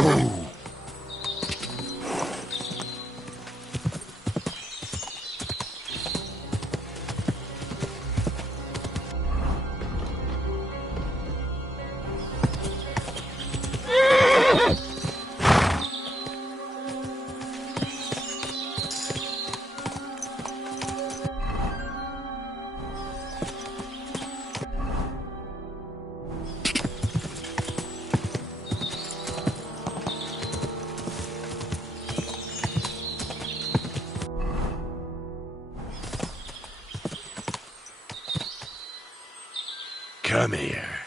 Oh! Come here.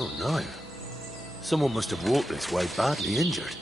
Oh no. Someone must have walked this way badly injured.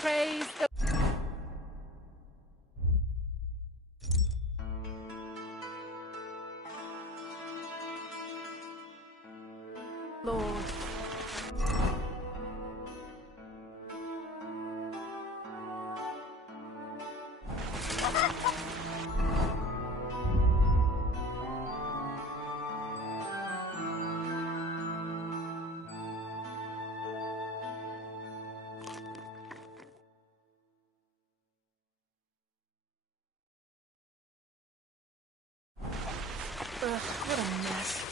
Praise the Lord. What a mess.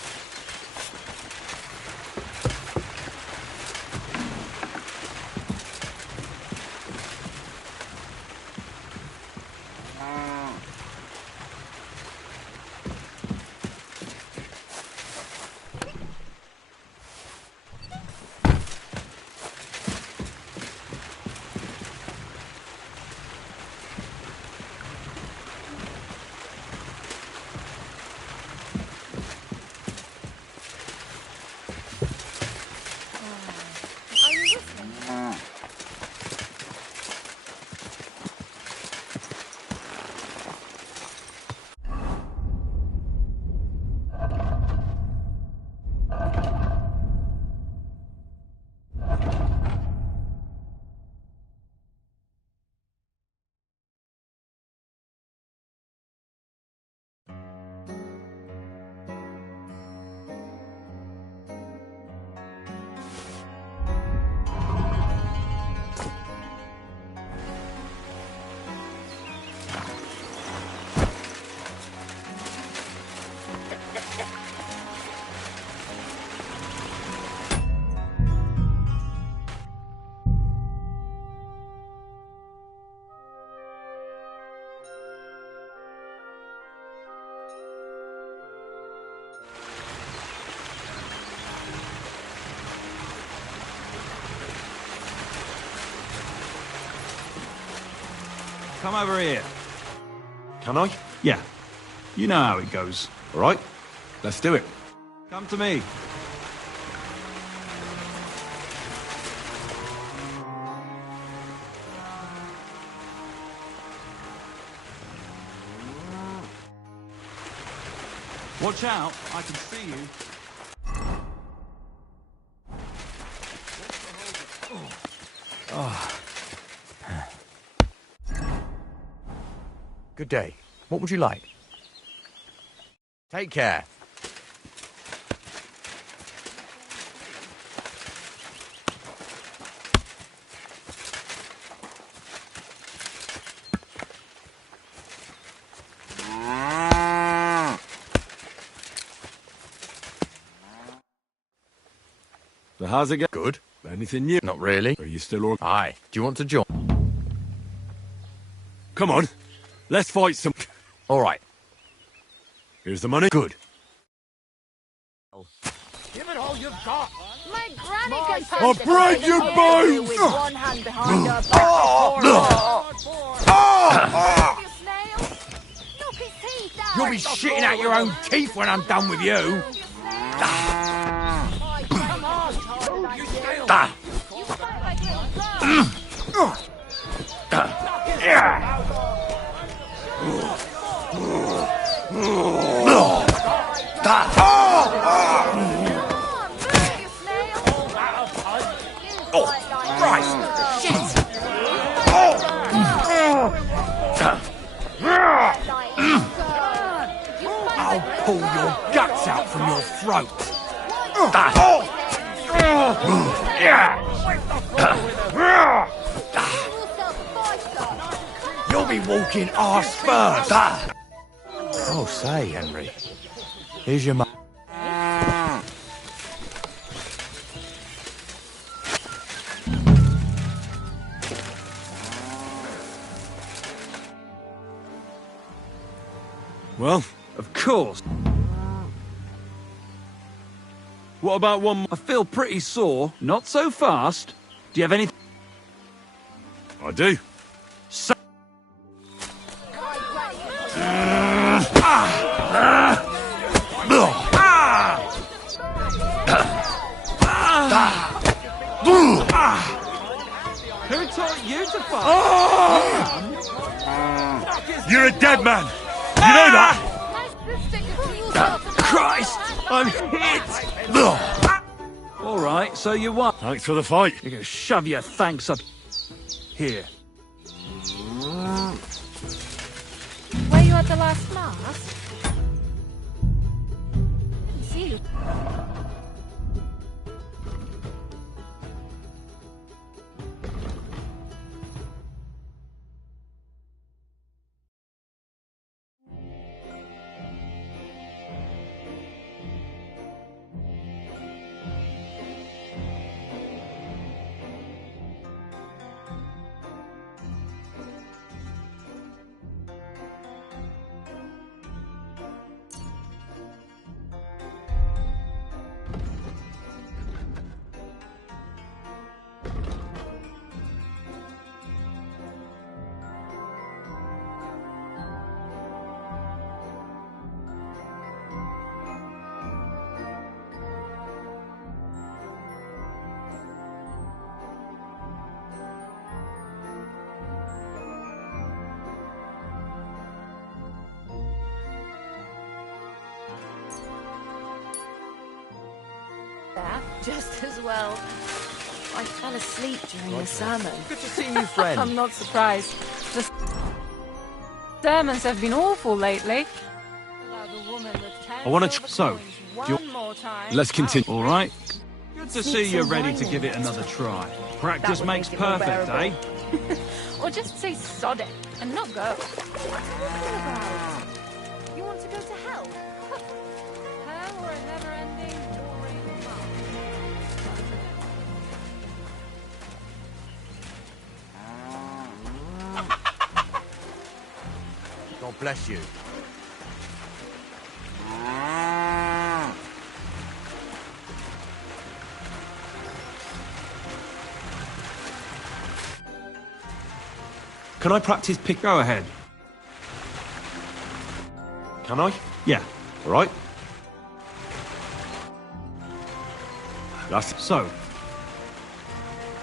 Are you listening? Come over here. Can I? Yeah. You know how it goes. All right, let's do it. Come to me. Watch out, I can see you. Good day. What would you like? Take care. So how's it going? Good. Anything new? Not really. Are you still all... Aye. Do you want to join? Come on, let's fight some... All right. Here's the money. Good. Give it all you've got. My granny can I'll punch break the your face bones! with one hand behind her back. You snail. Knock his teeth out. You'll be shitting out your own teeth when I'm done with you. Come on, harder You than snail. you. You fight like little girls. I'll pull your guts out from your throat. You'll be walking arse first. Oh, say, Henry. Here's your money. Well, Of course. what about one more? I feel pretty sore. Not so fast. Do you have anything? I do. So Who taught you to fight? You're a dead man. You know that? Christ! I'm hit! All right, so you won. Thanks for the fight. You can shove your thanks up here. Were you at the last mass? See you. Just as well. I fell asleep during the sermon. Good to see you, friend. I'm not surprised. The sermons have been awful lately. I want to... One more time. Let's continue. All right. Good to see you're ready to give it another try. Practice makes make it more perfect, eh? bearable. Or just say sod it and not go. You want to go to hell? Hell or a never-ending, boring God bless you. Can I practice pick... Go ahead. Can I? Yeah. All right. That's... So,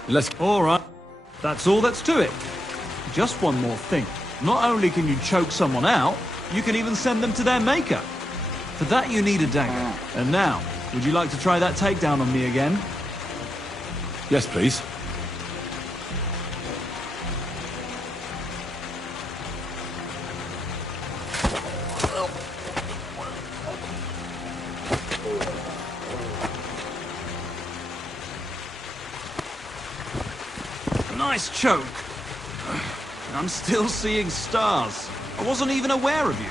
Let's... all right. That's all that's to it. Just one more thing. Not only can you choke someone out, you can even send them to their maker. For that you need a dagger. And now, would you like to try that takedown on me again? Yes, please. Nice choke. I'm still seeing stars. I wasn't even aware of you.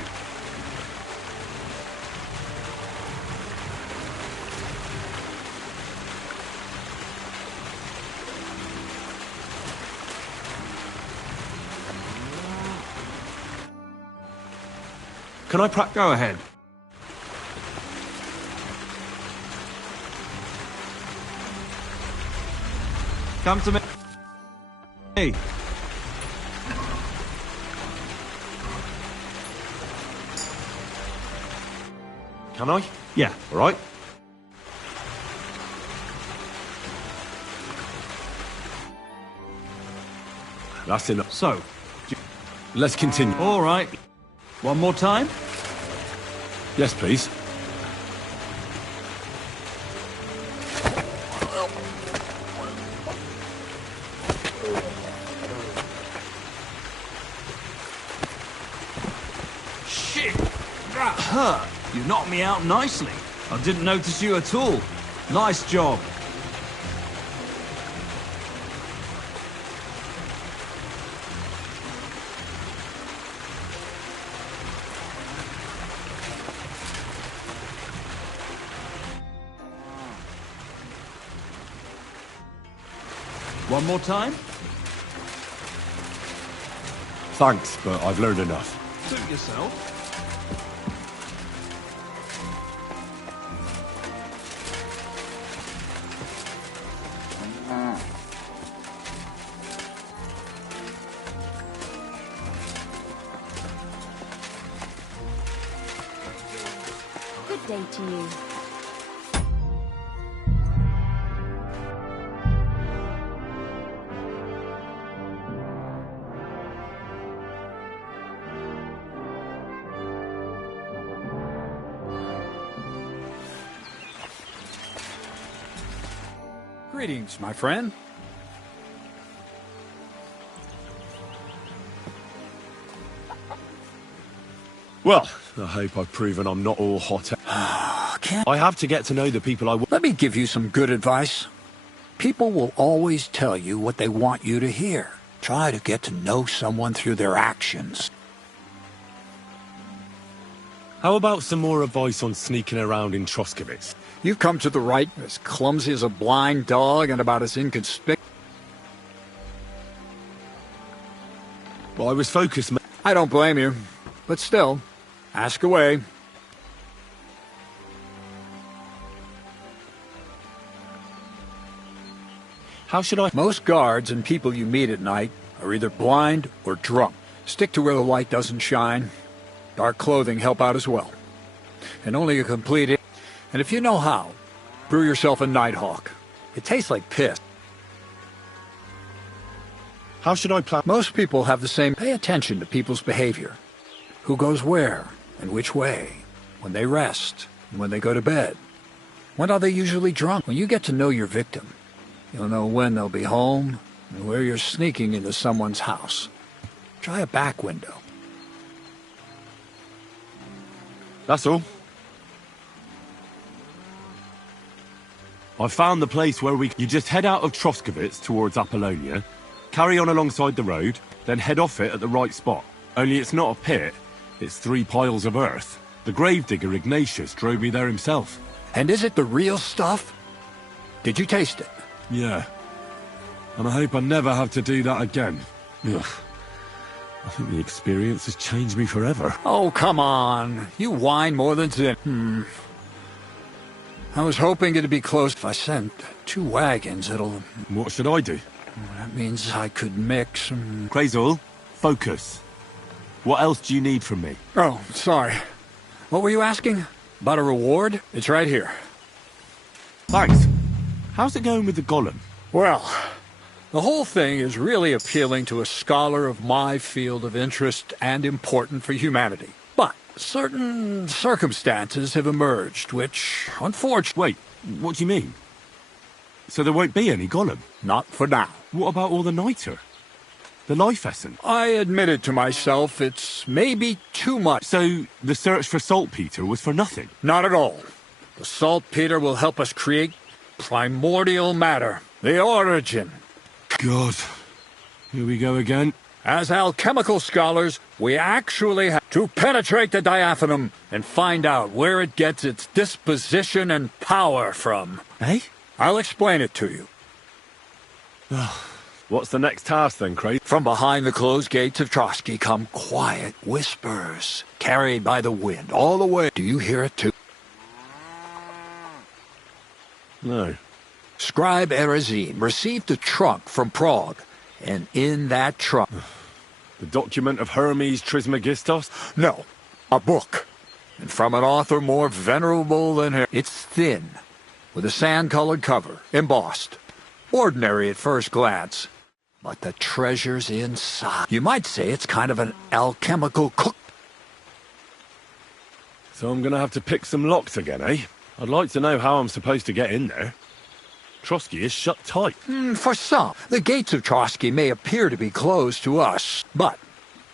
Can I Go ahead. Come to me. Hey. Can I? Yeah. All right. That's enough. So, Let's continue. all right. One more time? Yes, please. Shit! That hurt. You knocked me out nicely. I didn't notice you at all. Nice job. One more time? Thanks, but I've learned enough. Suit yourself. Good day to you. Greetings, my friend. Well, I hope I've proven I'm not all hot. I have to get to know the people I... Let me give you some good advice. People will always tell you what they want you to hear. Try to get to know someone through their actions. How about some more advice on sneaking around in Troskowitz? You've come to the right, as clumsy as a blind dog and about as inconspicuous. Well, I was focused... I don't blame you, but still, ask away. How should I... Most guards and people you meet at night are either blind or drunk. Stick to where the light doesn't shine. Dark clothing help out as well. And only a complete... And if you know how, brew yourself a Nighthawk. It tastes like piss. How should I plan... Most people have the same... Pay attention to people's behavior. Who goes where and which way, when they rest and when they go to bed. When are they usually drunk? When you get to know your victim, you'll know when they'll be home and where you're sneaking into someone's house. Try a back window. That's all. I found the place where you just head out of Troskovitz towards Apollonia, carry on alongside the road, then head off it at the right spot. Only it's not a pit, it's 3 piles of earth. The gravedigger Ignatius drove me there himself. And is it the real stuff? Did you taste it? Yeah. And I hope I never have to do that again. Ugh. I think the experience has changed me forever. Oh, come on. You whine more than sin. I was hoping it'd be close. If I sent 2 wagons, it'll... What should I do? That means I could mix... Crazul, focus. What else do you need from me? Oh, sorry. What were you asking? About a reward? It's right here. Thanks. How's it going with the golem? Well, the whole thing is really appealing to a scholar of my field of interest and important for humanity. But certain circumstances have emerged which, unfortunately... Wait, what do you mean? So there won't be any golem? Not for now. What about all the niter? The life essence? I admitted to myself it's maybe too much. So the search for saltpeter was for nothing? Not at all. The saltpeter will help us create primordial matter, the origin. God, here we go again. As alchemical scholars, we actually have to penetrate the diaphanum and find out where it gets its disposition and power from. Eh? I'll explain it to you. What's the next task then, Craig? From behind the closed gates of Trotsky come quiet whispers, carried by the wind all the way. Do you hear it too? No. Scribe Erezine received a trunk from Prague, and in that trunk... The document of Hermes Trismegistos? No, a book. And from an author more venerable than her. It's thin, with a sand-colored cover, embossed. Ordinary at first glance. But the treasure's inside. You might say it's kind of an alchemical cook. So I'm gonna have to pick some locks again, eh? I'd like to know how I'm supposed to get in there. Trotsky is shut tight. For some, the gates of Trotsky may appear to be closed to us. But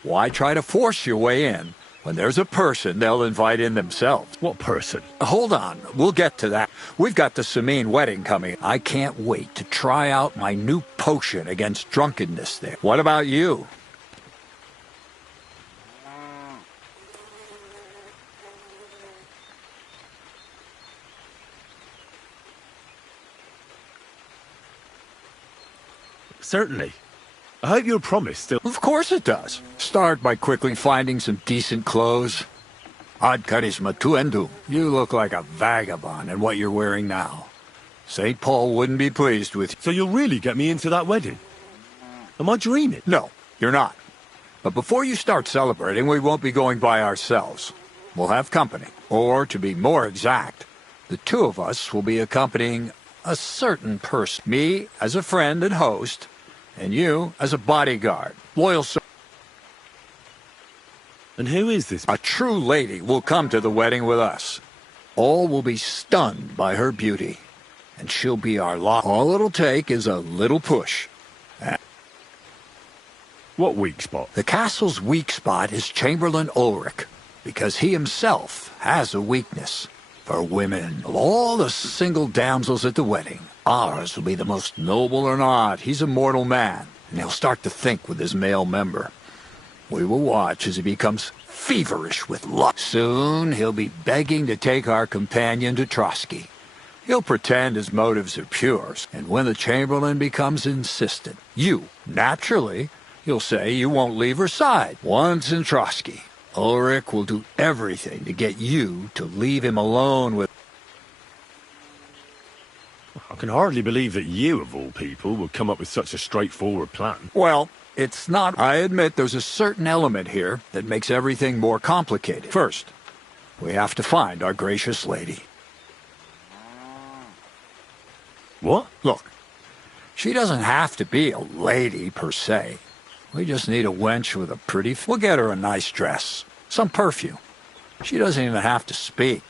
why try to force your way in when there's a person they'll invite in themselves? What person? Hold on, we'll get to that. We've got the Samine wedding coming. I can't wait to try out my new potion against drunkenness there. What about you? Certainly. I hope your promise still... Of course it does. Start by quickly finding some decent clothes. Ad charisma tuendum. You look like a vagabond in what you're wearing now. St. Paul wouldn't be pleased with you. So you'll really get me into that wedding? Am I dreaming? No, you're not. But before you start celebrating, we won't be going by ourselves. We'll have company. Or, to be more exact, the 2 of us will be accompanying a certain person. Me as a friend and host, and you as a bodyguard. Loyal service. And who is this? A true lady will come to the wedding with us. All will be stunned by her beauty, and she'll be our lock. All it'll take is a little push. What weak spot? The castle's weak spot is Chamberlain Ulrich, because he himself has a weakness for women. Of all the single damsels at the wedding, ours will be the most noble or not. He's a mortal man, and he'll start to think with his male member. We will watch as he becomes feverish with lust. Soon he'll be begging to take our companion to Trotsky. He'll pretend his motives are pure, and when the Chamberlain becomes insistent, naturally, you'll say you won't leave her side. Once in Trotsky, Ulrich will do everything to get you to leave him alone with... I can hardly believe that you, of all people, would come up with such a straightforward plan. Well, it's not. I admit there's a certain element here that makes everything more complicated. First, we have to find our gracious lady. What? Look, she doesn't have to be a lady per se. We just need a wench with a pretty... We'll get her a nice dress, some perfume. She doesn't even have to speak.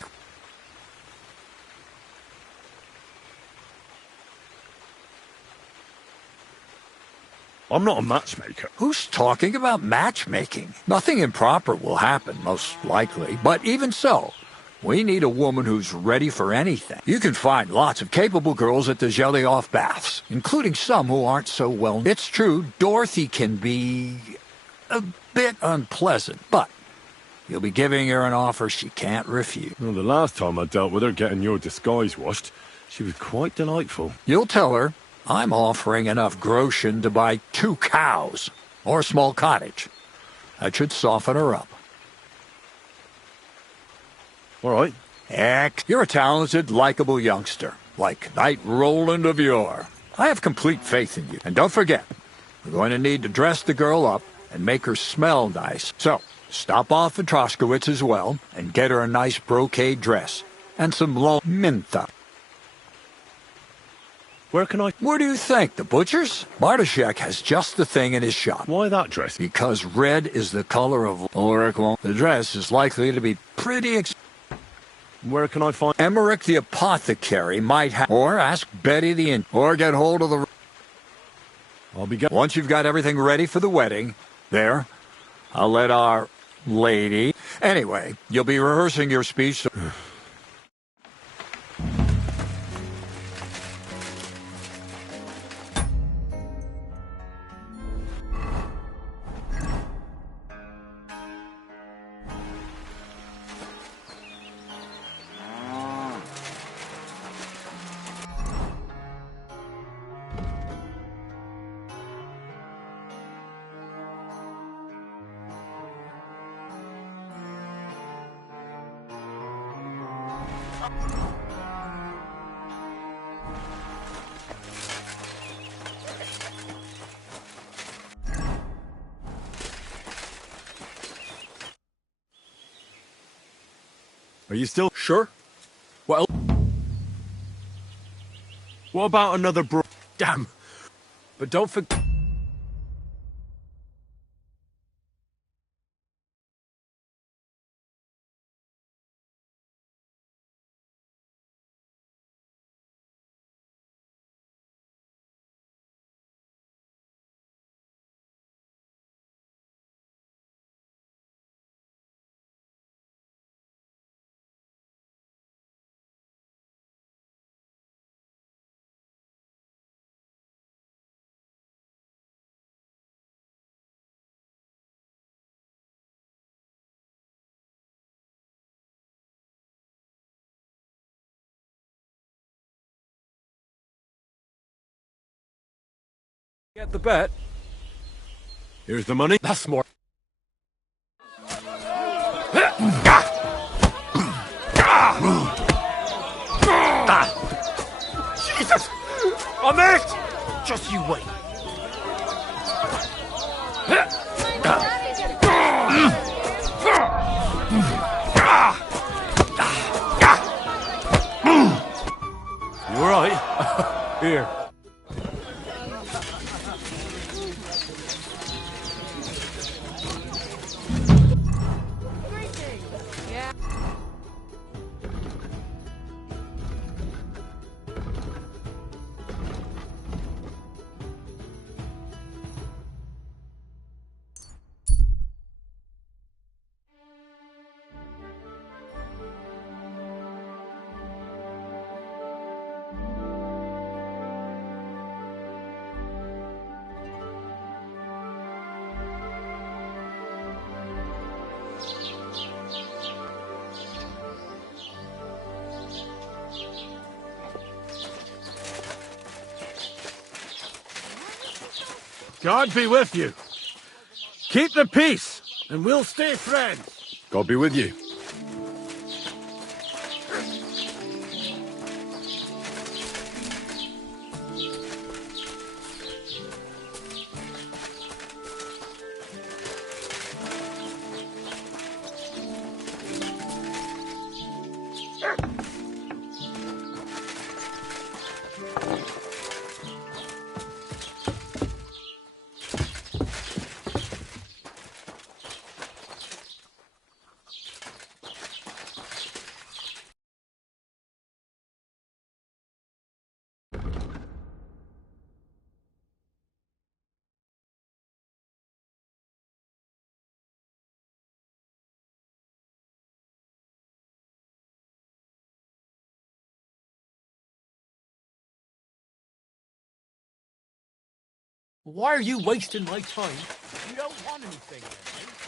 I'm not a matchmaker. Who's talking about matchmaking? Nothing improper will happen, most likely. But even so, we need a woman who's ready for anything. You can find lots of capable girls at the Jelly-Off Baths, including some who aren't so well. It's true, Dorothy can be a bit unpleasant, but you'll be giving her an offer she can't refuse. Well, the last time I dealt with her getting your disguise washed, she was quite delightful. You'll tell her I'm offering enough groschen to buy 2 cows or a small cottage. That should soften her up. All right. Heck, you're a talented, likable youngster, like Knight Roland of yore. I have complete faith in you. And don't forget, we're going to need to dress the girl up and make her smell nice. So, stop off at Troskowitz as well and get her a nice brocade dress and some low minta. Where can I... Where do you think? The butcher's? Bartoszek has just the thing in his shop. Why that dress? Because red is the color of Ulrich. The dress is likely to be pretty Where can I find... Emmerich the apothecary might have... Or ask Betty the inn. Or get hold of the... I'll be... Once you've got everything ready for the wedding, there, I'll let our lady... Anyway, you'll be rehearsing your speech... So Are you still... Sure. Well... What about another Damn. But don't forget... Get the bet. Here's the money. That's more... Jesus! I missed! Just you wait. You all right? Here. Yeah. God be with you. Keep the peace, and we'll stay friends. God be with you. Why are you wasting my time? You don't want anything, Henry.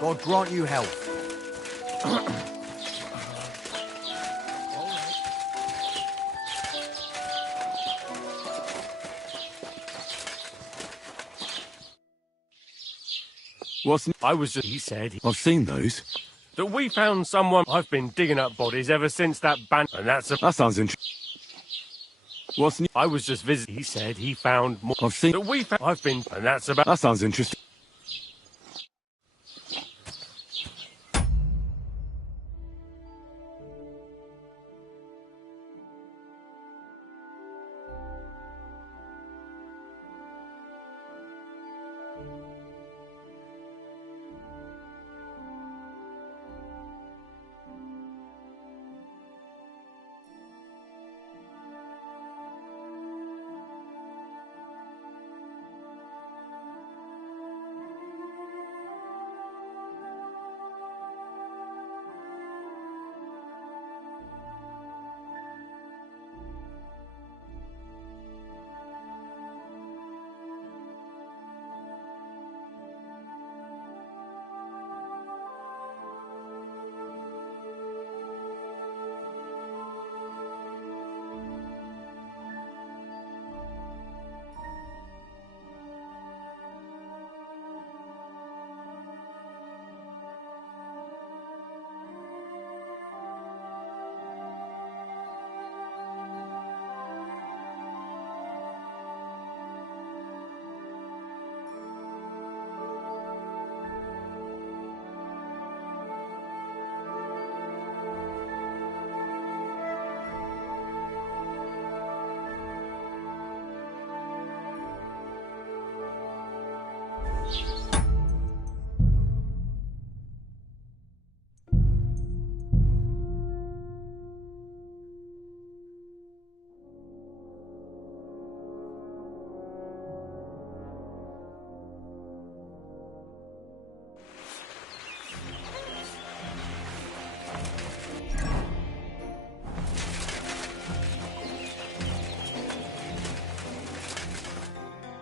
God grant you health. I was just... He said I've seen those. that we found someone... I've been digging up bodies ever since that ban... And that's a... That sounds interesting. What's new? I was just visiting. He said he found more... I've seen... That we found... I've been... And that's about... That sounds interesting.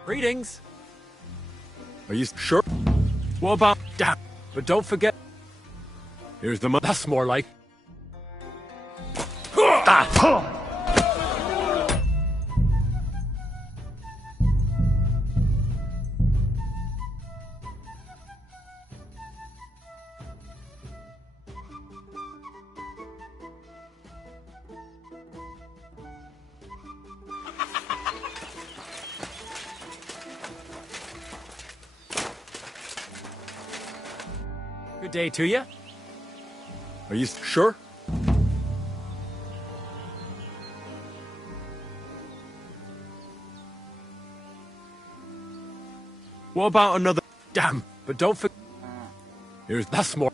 Greetings. Are you sure? What about... Damn. But don't forget... Here's the... That's more like... Good day to you. Are you Sure. What about another... Damn. But don't forget... Here's... That's more...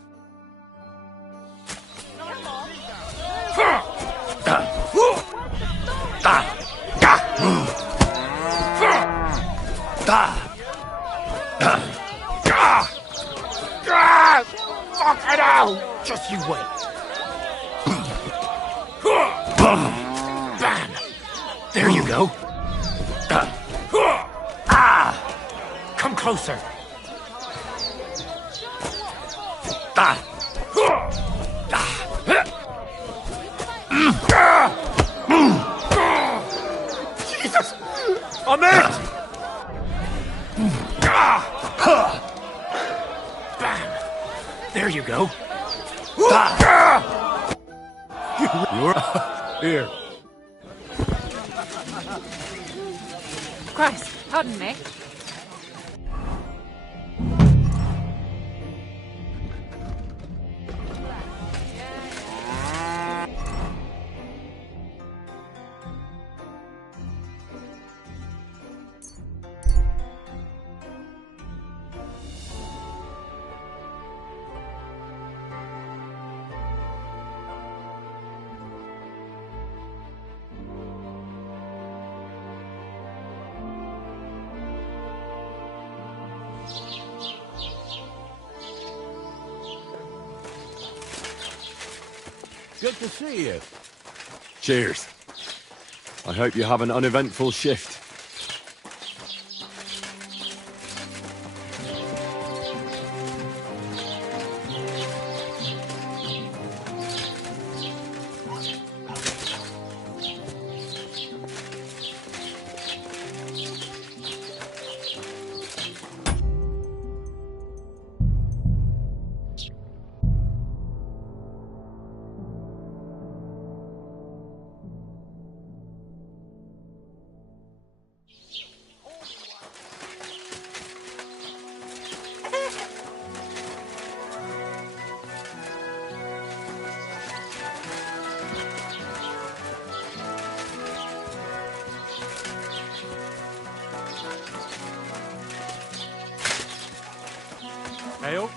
Just you wait. Bam! There you go. Come closer. Jesus! I'm it! Bam! There you go. You're... Here. Christ, pardon me. Good to see you. Cheers. I hope you have an uneventful shift. Ale?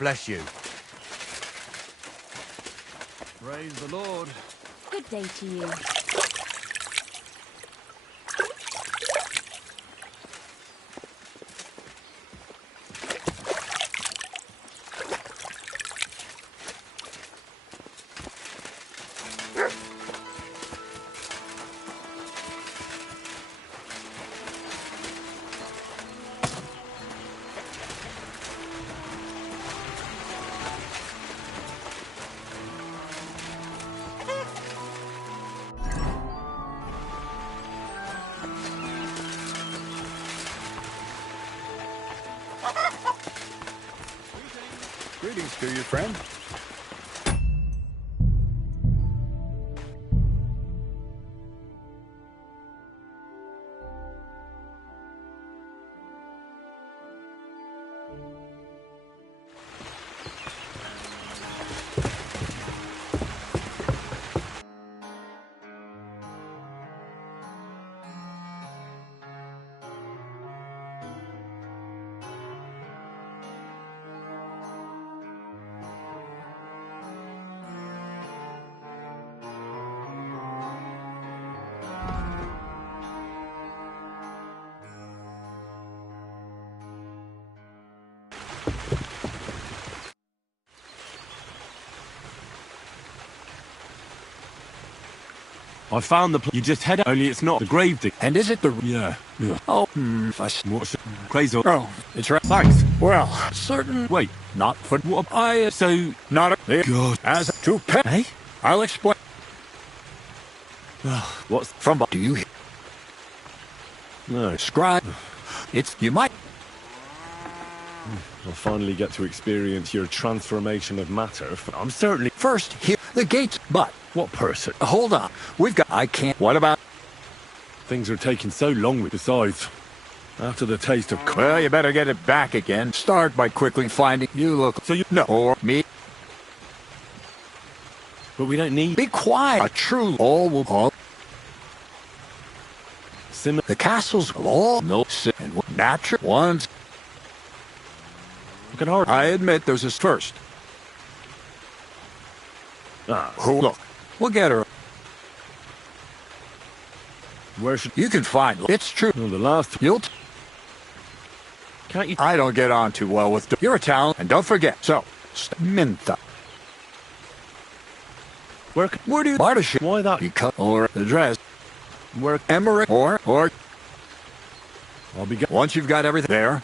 bless you. Praise the Lord. Good day to you. Greetings to you, friend. I found the place. You just head out. Only it's not the grave dig. And is it the... Yeah. Oh, What's crazy? Oh, it's right. Thanks. Well, certain... Wait. Not for... What? So... Not a... God. As to pay... Hey? I'll explain. What's From... Do you... no? Scribe... It's... You might... I'll finally get to experience your transformation of matter. I'm certainly First, here... The gates... But... what person? Hold on. We've got... I can't... What about... Things are taking so long. Besides, after the taste of Well, you better get it back again. Start by quickly finding... You look... So you No. Or me. but we don't need Be quiet. A true... All will... All... sim. The castles will all... No... And natural ones... I can hardly. I admit there's a first. Who? Look. We'll get her. Where should You can find... It's true. oh, the last? You'll... Can't you? I don't get on too well with... You're a town, and don't forget. So... Mintha. Where do you... Bartiship. Why that? You cut... Or... The dress. Where? Emmerich. Or... I'll be. Once you've got everything there,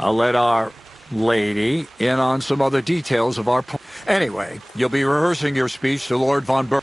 I'll let our... lady in on some other details of our... Anyway, you'll be rehearsing your speech to Lord von Ber...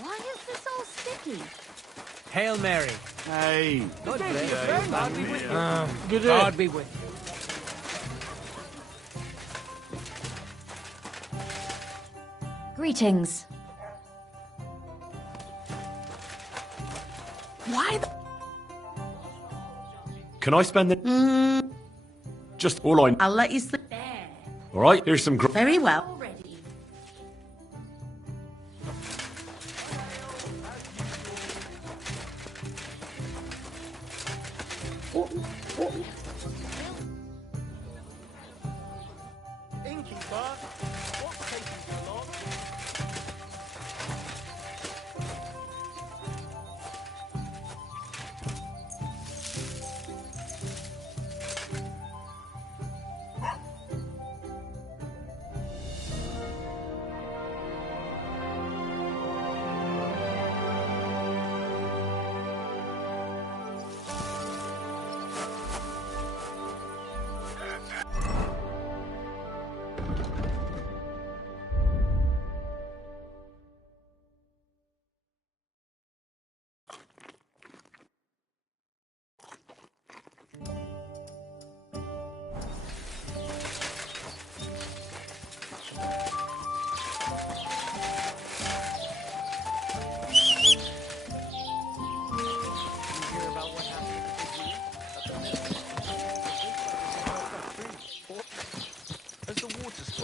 Why is this all sticky? Hail Mary. Hey. God bless you. God be with you. Good day. God be with you. Greetings. Why? Can I spend the? Just all I. I'll let you sleep. All right. Here's some. Very well.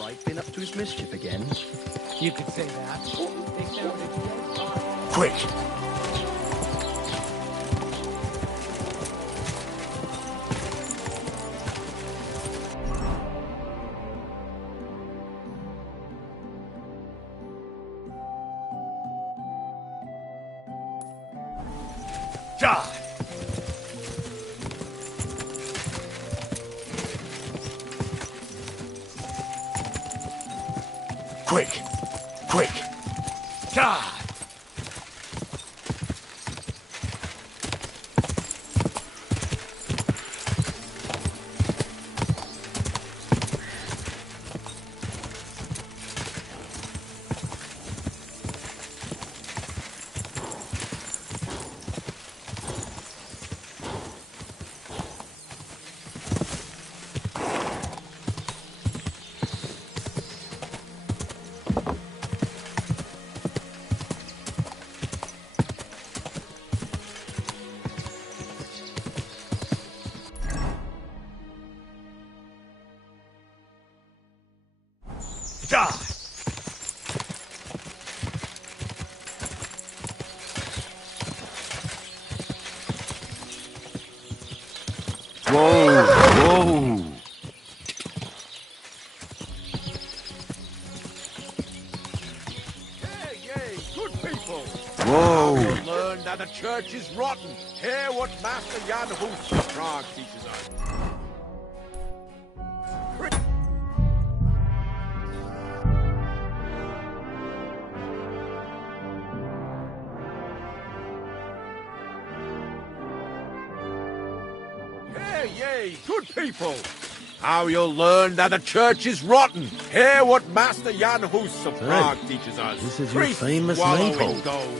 right been up to his mischief again? You could say that. Quick! Die! Quick! Quick! Die! Die! Whoa! Whoa! Hey, yay, good people! Whoa! You'll learn that the church is rotten. Hear what Master Jan Hus of Prague teaches us. Hey, yay, good people! How you'll learn that the church is rotten. Hear what Master Jan Hus of Prague teaches us. this is your Priests famous wallow maple. in gold,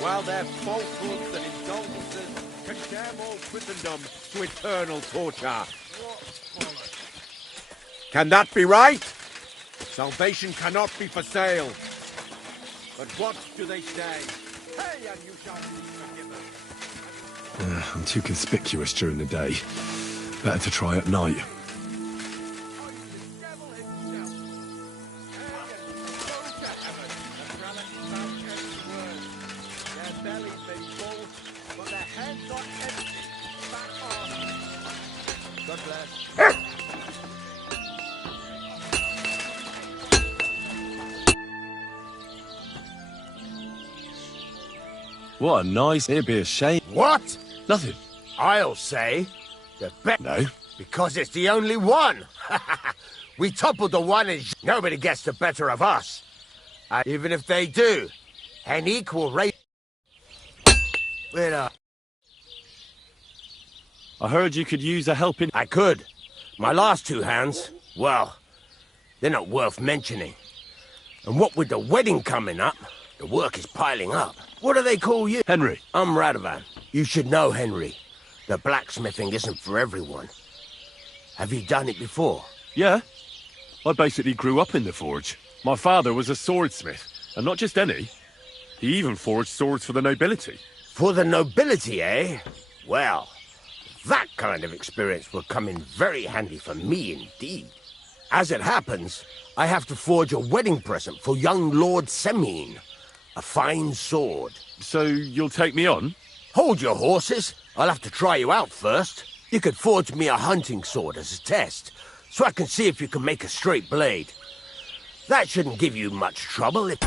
while their falsehoods and indulgences condemn all Christendom to eternal torture. Can that be right? Salvation cannot be for sale. But what do they say? Hey, and you shall be forgiven. I'm too conspicuous during the day. Better to try at night. What a nice... It'd be a shame. What? Nothing. I'll say the best. No. Because it's the only one. We toppled the one and nobody gets the better of us. Even if they do, an equal rate. Wait, I heard you could use a helping... I could. My last two hands, well, they're not worth mentioning. And what with the wedding coming up, the work is piling up. What do they call you? Henry. I'm Radovan. You should know, Henry. The blacksmithing isn't for everyone. Have you done it before? Yeah. I basically grew up in the forge. My father was a swordsmith, and not just any. He even forged swords for the nobility. For the nobility, eh? Well, that kind of experience will come in very handy for me indeed. As it happens, I have to forge a wedding present for young Lord Semine. A fine sword. So you'll take me on? Hold your horses. I'll have to try you out first. You could forge me a hunting sword as a test, so I can see if you can make a straight blade. That shouldn't give you much trouble if...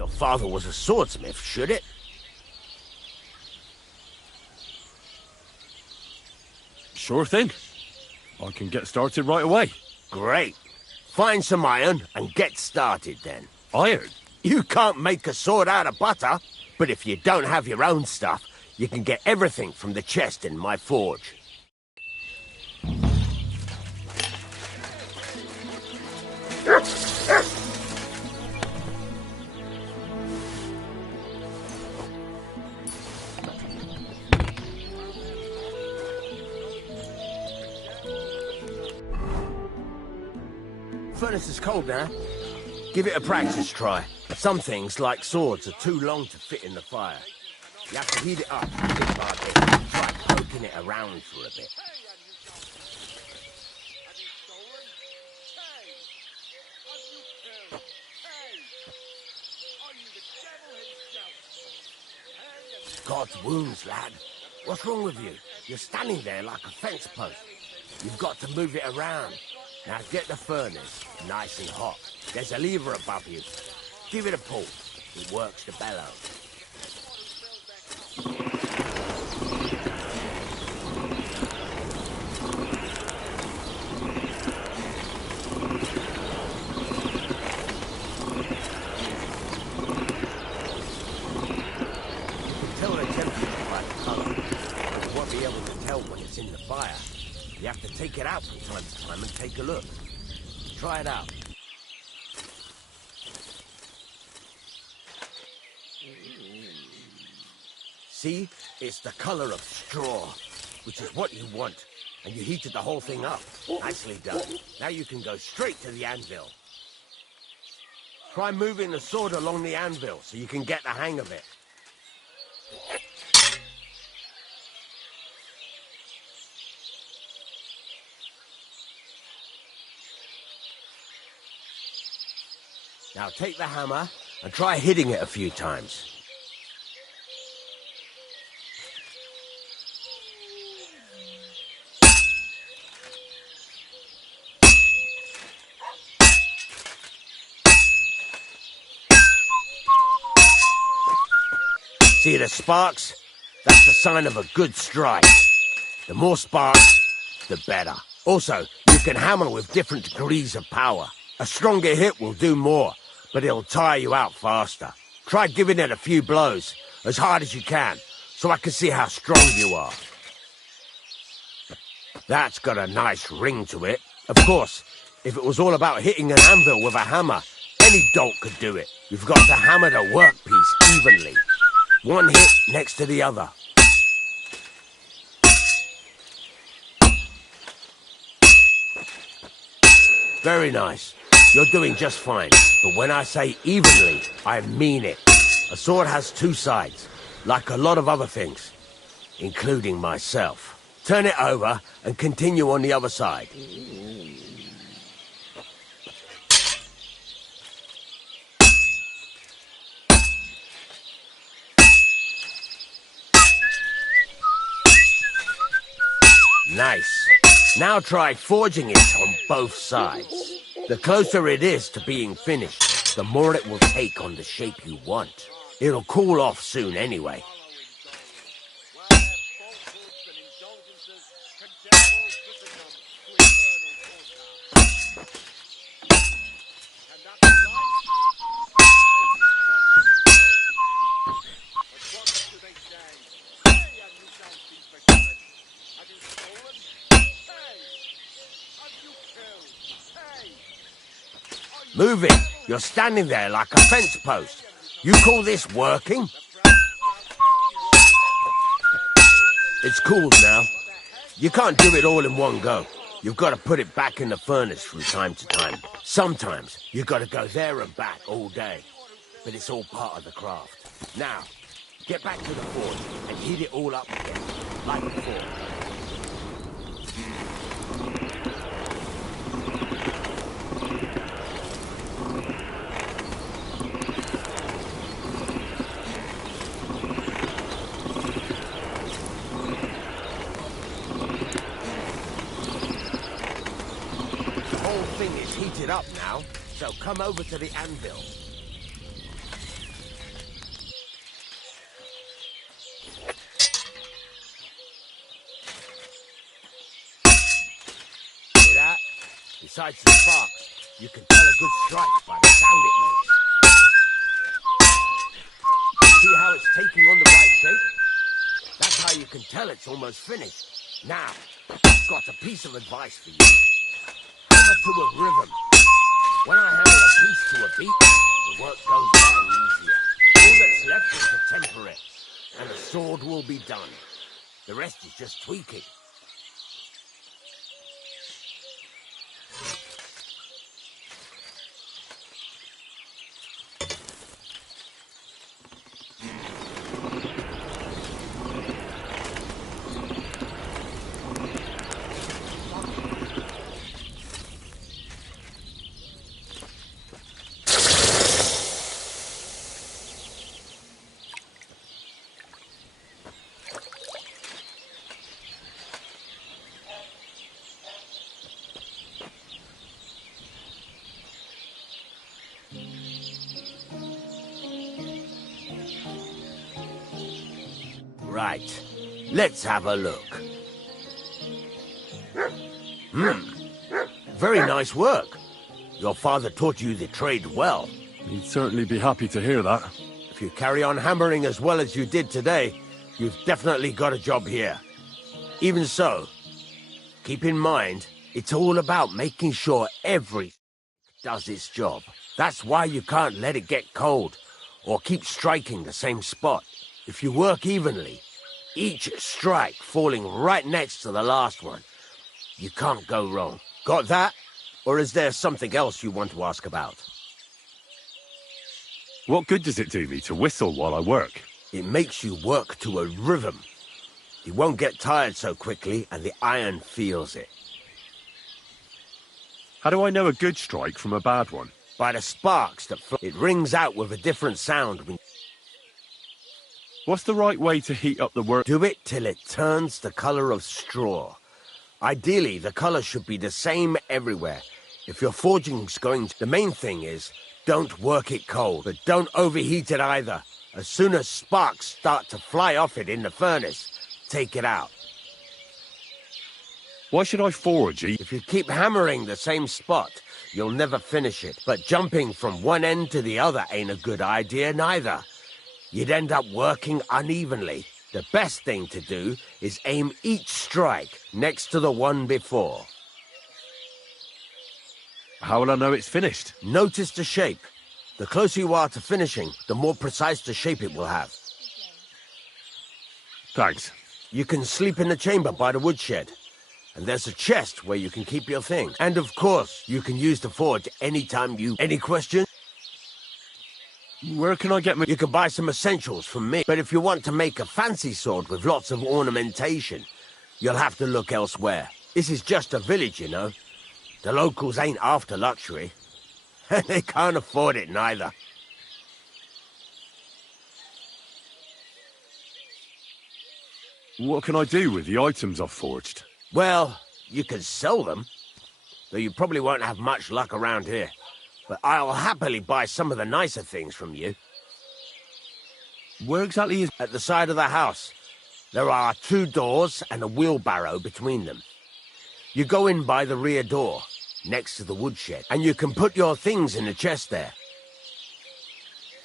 your father was a swordsmith, should it? Sure thing. I can get started right away. Great. Find some iron and get started then. Iron? You can't make a sword out of butter, but if you don't have your own stuff, you can get everything from the chest in my forge. Furnace is cold now. Give it a practice try. Some things, like swords, are too long to fit in the fire. You have to heat it up bit by bit. Try poking it around for a bit. God's wounds, lad. What's wrong with you? You're standing there like a fence post. You've got to move it around. Now get the furnace nice and hot. There's a lever above you. Give it a pull. It works the bellow. Tell the temperature by the colour, but you won't be able to tell when it's in the fire. You have to take it out from time to time and take a look. Try it out. See? It's the color of straw, which is what you want. And you heated the whole thing up. Nicely done. Now you can go straight to the anvil. Try moving the sword along the anvil so you can get the hang of it. Now take the hammer and try hitting it a few times. See the sparks? That's the sign of a good strike. The more sparks, the better. Also, you can hammer with different degrees of power. A stronger hit will do more, but it'll tire you out faster. Try giving it a few blows, as hard as you can, so I can see how strong you are. That's got a nice ring to it. Of course, if it was all about hitting an anvil with a hammer, any dolt could do it. You've got to hammer the workpiece evenly. One hit next to the other. Very nice. You're doing just fine. But when I say evenly, I mean it. A sword has two sides, like a lot of other things, including myself. Turn it over and continue on the other side. Nice. Now try forging it on both sides. The closer it is to being finished, the more it will take on the shape you want. It'll cool off soon anyway. Move it. You're standing there like a fence post. You call this working? It's cooled now. You can't do it all in one go. You've got to put it back in the furnace from time to time. Sometimes you've got to go there and back all day. But it's all part of the craft. Now, get back to the forge and heat it all up again, like before. Thing is heated up now, so come over to the anvil. Besides the sparks, you can tell a good strike by the sound it makes. See how it's taking on the right shape? That's how you can tell it's almost finished. Now, I've got a piece of advice for you. Hammer to a rhythm. When I hammer a piece to a beat, the work goes down easier. All that's left is to temper it, and the sword will be done. The rest is just tweaking. Right. Let's have a look. Very nice work. Your father taught you the trade well. He'd certainly be happy to hear that. If you carry on hammering as well as you did today, you've definitely got a job here. Even so, keep in mind, it's all about making sure every does its job. That's why you can't let it get cold, or keep striking the same spot. If you work evenly, each strike falling right next to the last one, you can't go wrong. Got that? Or is there something else you want to ask about? What good does it do me to whistle while I work? It makes you work to a rhythm. You won't get tired so quickly, and the iron feels it. How do I know a good strike from a bad one? By the sparks that fly, it rings out with a different sound when What's the right way to heat up the work? do it till it turns the color of straw. Ideally, the color should be the same everywhere. If your forging's going to... The main thing is, don't work it cold, but don't overheat it either. As soon as sparks start to fly off it in the furnace, take it out. Why should I forge If you keep hammering the same spot, you'll never finish it. But jumping from one end to the other ain't a good idea neither. You'd end up working unevenly. The best thing to do is aim each strike next to the one before. How will I know it's finished? Notice the shape. The closer you are to finishing, the more precise the shape it will have. Thanks. You can sleep in the chamber by the woodshed. And there's a chest where you can keep your things. And of course, you can use the forge anytime you... Any questions? Where can I get my... You can buy some essentials from me. But if you want to make a fancy sword with lots of ornamentation, you'll have to look elsewhere. This is just a village, you know. The locals ain't after luxury. They can't afford it neither. What can I do with the items I've forged? Well, you can sell them, though you probably won't have much luck around here. But I'll happily buy some of the nicer things from you. Where exactly is... At the side of the house, there are 2 doors and a wheelbarrow between them. You go in by the rear door, next to the woodshed, and you can put your things in the chest there.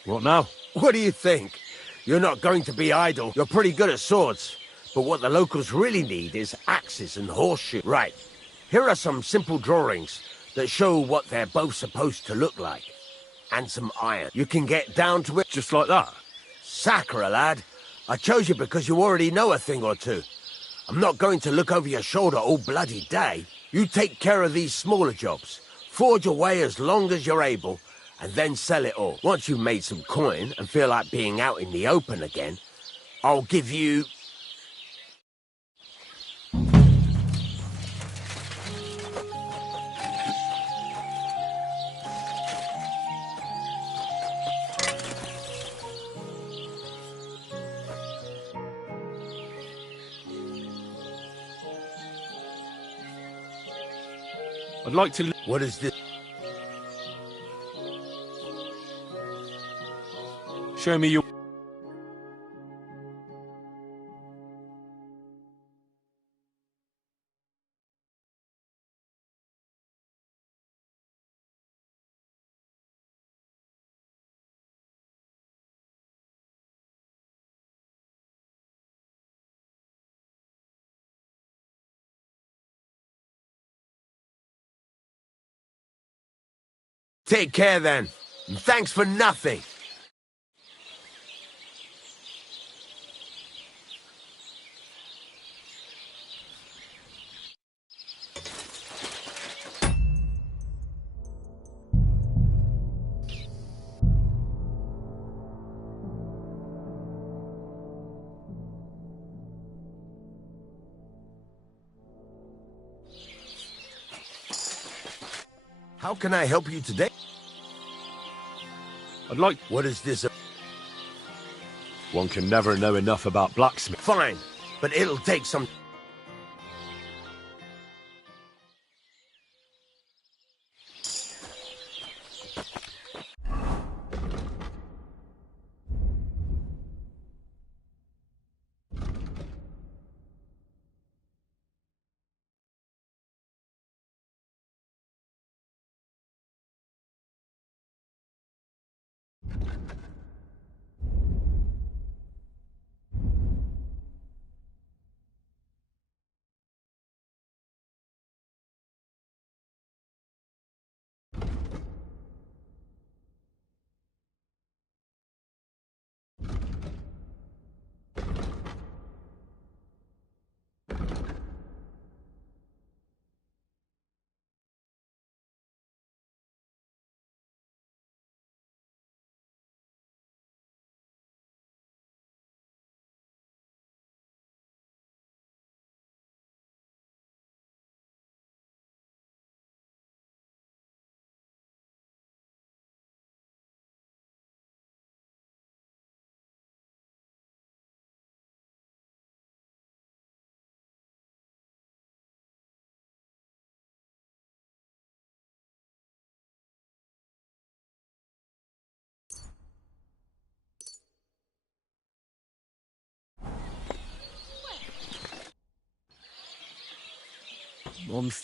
What now? What do you think? You're not going to be idle. You're pretty good at swords. But what the locals really need is axes and horseshoes. Right. Here are some simple drawings that show what they're both supposed to look like. And some iron. You can get down to it. Just like that? Sacre, lad. I chose you because you already know a thing or two. I'm not going to look over your shoulder all bloody day. You take care of these smaller jobs. Forge away as long as you're able, and then sell it all. Once you've made some coin and feel like being out in the open again, I'll give you... I'd like to... What is this? Show me your... Take care then, and thanks for nothing. How can I help you today? I'd like... What is this? One can never know enough about blacksmith. Fine, but it'll take some...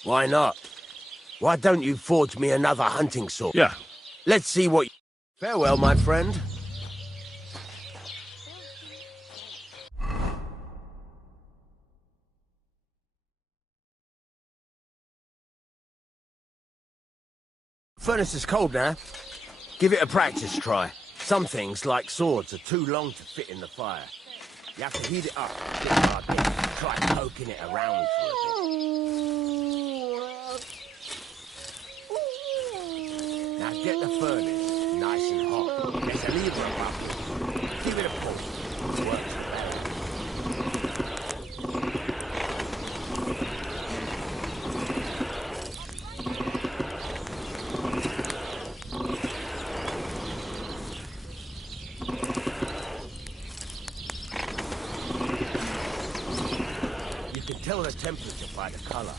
Why not? Why don't you forge me another hunting sword? Yeah. Let's see what... Farewell, my friend. Furnace is cold now. Give it a practice try. Some things, like swords, are too long to fit in the fire. You have to heat it up. Try poking it around for a bit. Now get the furnace nice and hot. There's a lever above. Give it a push. It works better. You can tell the temperature by the color,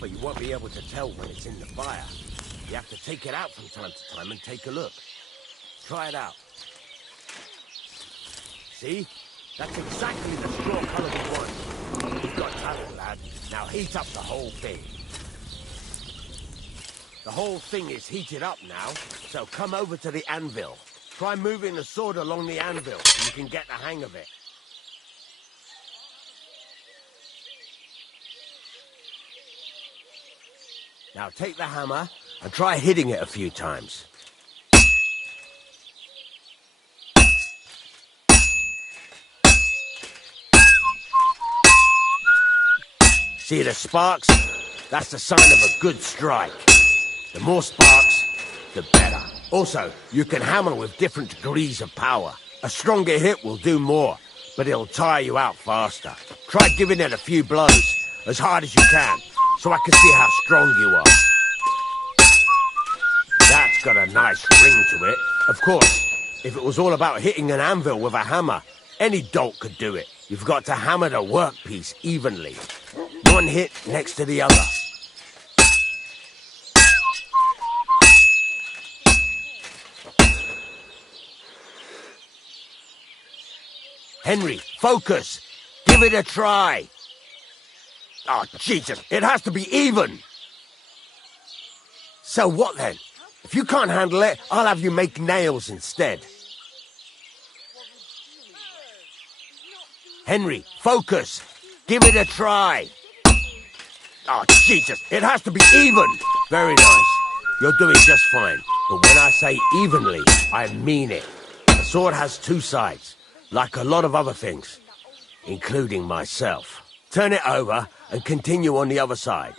but you won't be able to tell when it's in the fire. You have to take it out from time to time and take a look. Try it out. See? That's exactly the straw color we want. You've got talent, lad. Now heat up the whole thing. The whole thing is heated up now, so come over to the anvil. Try moving the sword along the anvil so you can get the hang of it. Now take the hammer and try hitting it a few times. See the sparks? That's the sign of a good strike. The more sparks, the better. Also, you can hammer with different degrees of power. A stronger hit will do more, but it'll tire you out faster. Try giving it a few blows, as hard as you can, so I can see how strong you are. That's got a nice ring to it. Of course, if it was all about hitting an anvil with a hammer, any dolt could do it. You've got to hammer the workpiece evenly. One hit next to the other. Henry, focus! Give it a try! Oh, Jesus, it has to be even! So what then? If you can't handle it, I'll have you make nails instead. Henry, focus! Give it a try! Oh, Jesus, it has to be even! Very nice. You're doing just fine. But when I say evenly, I mean it. A sword has two sides, like a lot of other things, including myself. Turn it over and continue on the other side.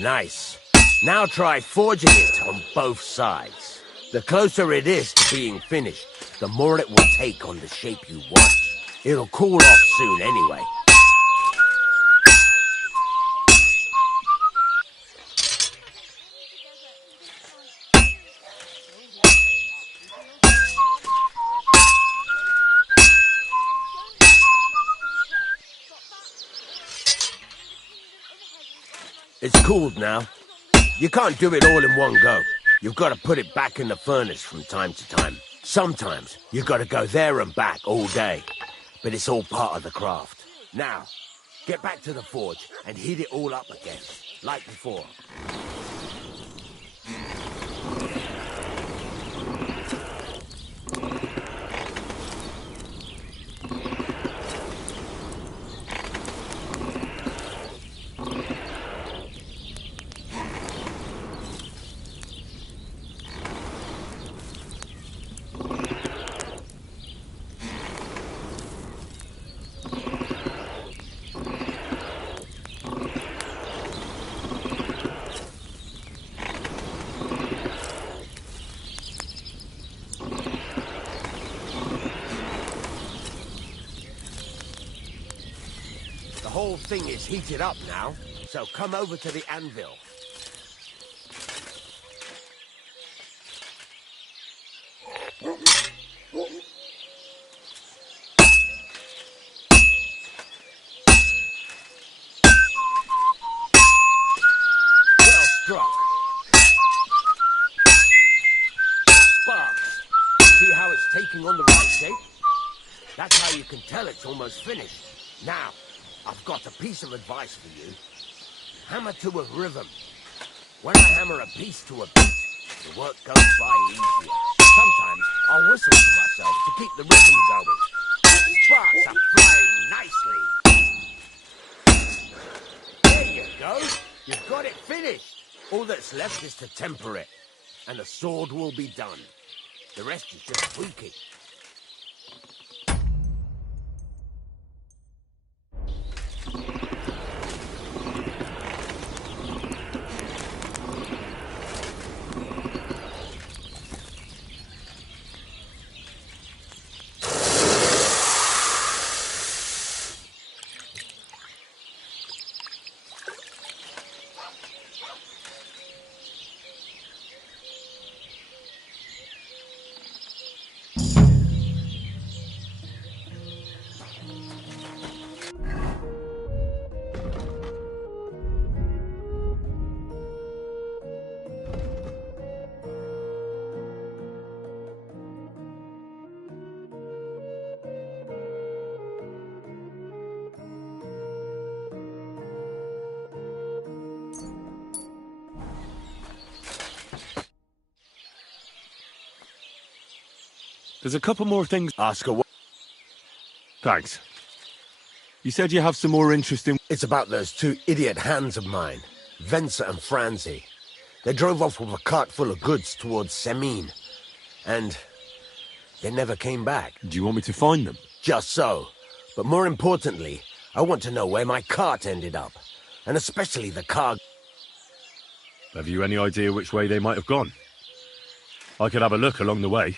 Nice. Now try forging it on both sides. The closer it is to being finished, the more it will take on the shape you want. It'll cool off soon anyway. It's cooled now. You can't do it all in one go. You've got to put it back in the furnace from time to time. Sometimes you've got to go there and back all day. But it's all part of the craft. Now, get back to the forge and heat it all up again, like before. The whole thing is heated up now, so come over to the anvil. Well struck. Sparks. See how it's taking on the right shape? That's how you can tell it's almost finished. Now, I've got a piece of advice for you. Hammer to a rhythm. When I hammer a piece to a beat, the work goes by easier. Sometimes I'll whistle to myself to keep the rhythm going. Sparks are flying nicely. There you go. You've got it finished. All that's left is to temper it, and the sword will be done. The rest is just tweaking. There's a couple more things. Ask her what. Thanks. You said you have some more interesting... It's about those two idiot hands of mine, Venser and Franzi. They drove off with a cart full of goods towards Semin, and they never came back. Do you want me to find them? Just so. But more importantly, I want to know where my cart ended up, and especially the car. Have you any idea which way they might have gone? I could have a look along the way.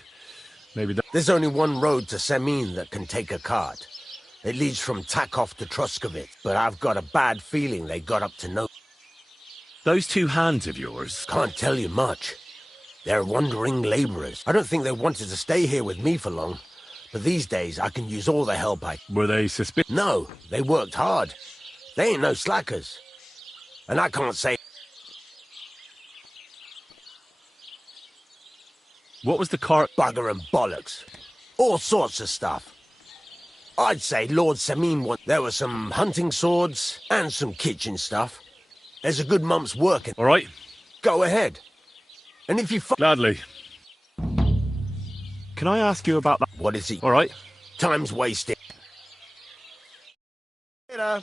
Maybe that... There's only one road to Semin that can take a cart. It leads from Takov to Troskovitz, but I've got a bad feeling they got up to no... Those two hands of yours... Can't tell you much. They're wandering laborers. I don't think they wanted to stay here with me for long, but these days I can use all the help I... Were they suspicious? No, they worked hard. They ain't no slackers. And I can't say... What was the cart? Bugger and bollocks. All sorts of stuff. I'd say Lord Semin want... There were some hunting swords and some kitchen stuff. There's a good month's work in... All right. Go ahead. And if you... Gladly. Can I ask you about that? What is it? All right. Time's wasted. Later.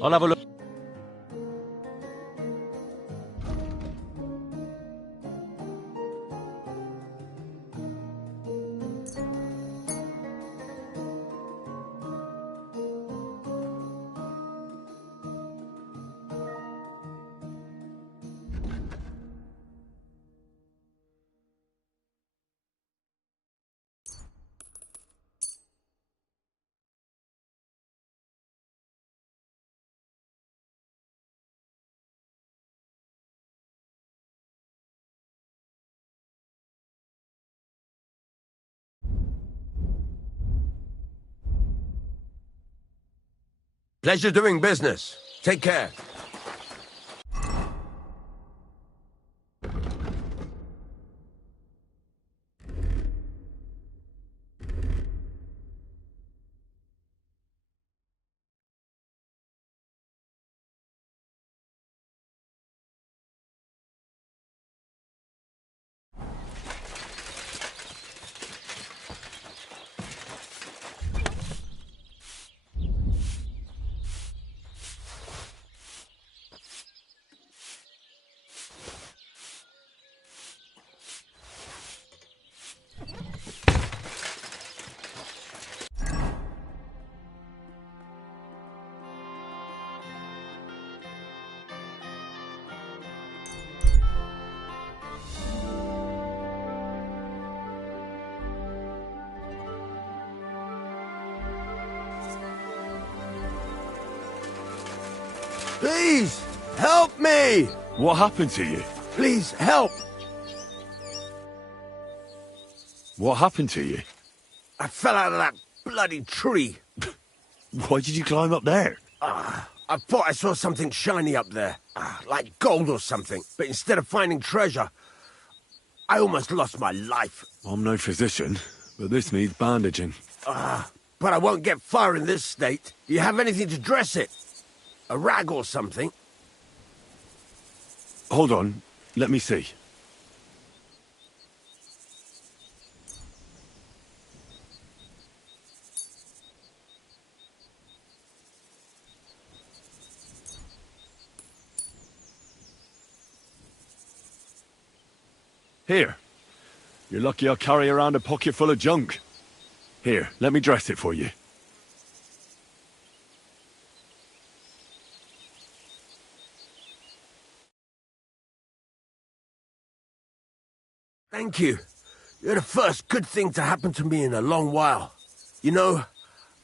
I'll have a look. Pleasure doing business. Take care. Please, help me! What happened to you? Please, help! What happened to you? I fell out of that bloody tree. Why did you climb up there? I thought I saw something shiny up there, like gold or something. But instead of finding treasure, I almost lost my life. I'm no physician, but this needs bandaging. But I won't get far in this state. Do you have anything to dress it? A rag or something? Hold on, let me see. Here. You're lucky I carry around a pocket full of junk. Here, let me dress it for you. Thank you. You're the first good thing to happen to me in a long while. You know,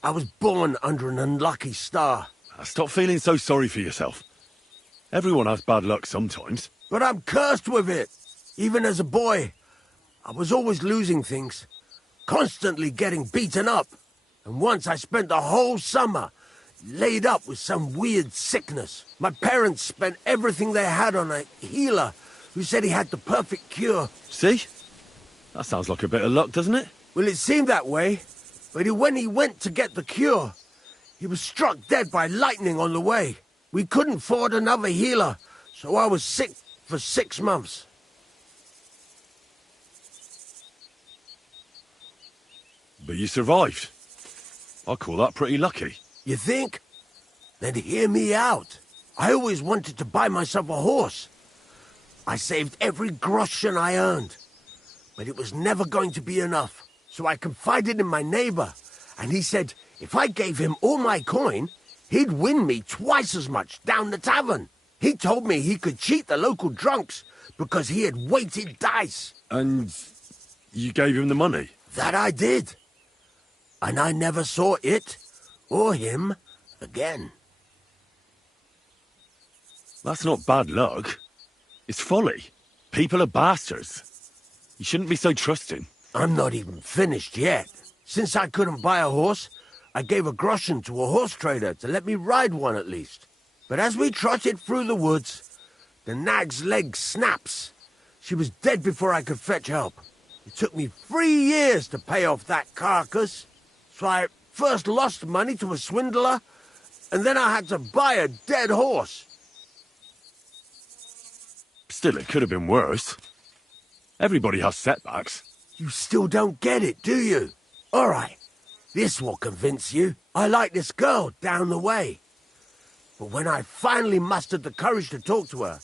I was born under an unlucky star. Stop feeling so sorry for yourself. Everyone has bad luck sometimes. But I'm cursed with it. Even as a boy, I was always losing things. Constantly getting beaten up. And once I spent the whole summer laid up with some weird sickness. My parents spent everything they had on a healer who said he had the perfect cure. See? That sounds like a bit of luck, doesn't it? Well, it seemed that way. But when he went to get the cure, he was struck dead by lightning on the way. We couldn't afford another healer, so I was sick for 6 months. But you survived. I call that pretty lucky. You think? Then hear me out. I always wanted to buy myself a horse. I saved every groschen I earned. But it was never going to be enough. So I confided in my neighbor, and he said if I gave him all my coin, he'd win me twice as much down the tavern. He told me he could cheat the local drunks because he had weighted dice. And you gave him the money? That I did. And I never saw it, or him, again. That's not bad luck. It's folly. People are bastards. You shouldn't be so trusting. I'm not even finished yet. Since I couldn't buy a horse, I gave a groschen to a horse trader to let me ride one at least. But as we trotted through the woods, the nag's leg snaps. She was dead before I could fetch help. It took me 3 years to pay off that carcass. So I first lost money to a swindler, and then I had to buy a dead horse. Still, it could have been worse. Everybody has setbacks. You still don't get it, do you? All right, this will convince you. I like this girl down the way. But when I finally mustered the courage to talk to her,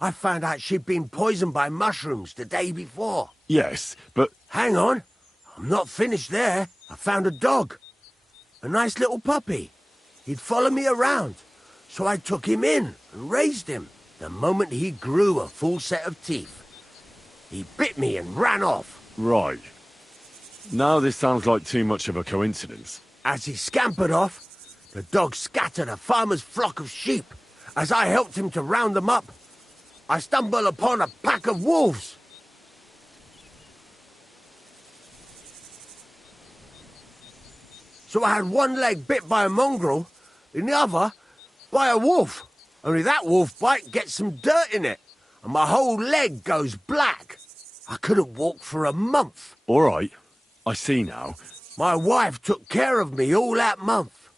I found out she'd been poisoned by mushrooms the day before. Yes, but... Hang on. I'm not finished there. I found a dog. A nice little puppy. He'd follow me around, so I took him in and raised him. The moment he grew a full set of teeth, he bit me and ran off. Right. Now this sounds like too much of a coincidence. As he scampered off, the dog scattered a farmer's flock of sheep. As I helped him to round them up, I stumbled upon a pack of wolves. So I had one leg bit by a mongrel, and the other by a wolf. Only that wolf bite gets some dirt in it, and my whole leg goes black. I couldn't walk for a month. All right, I see now. My wife took care of me all that month.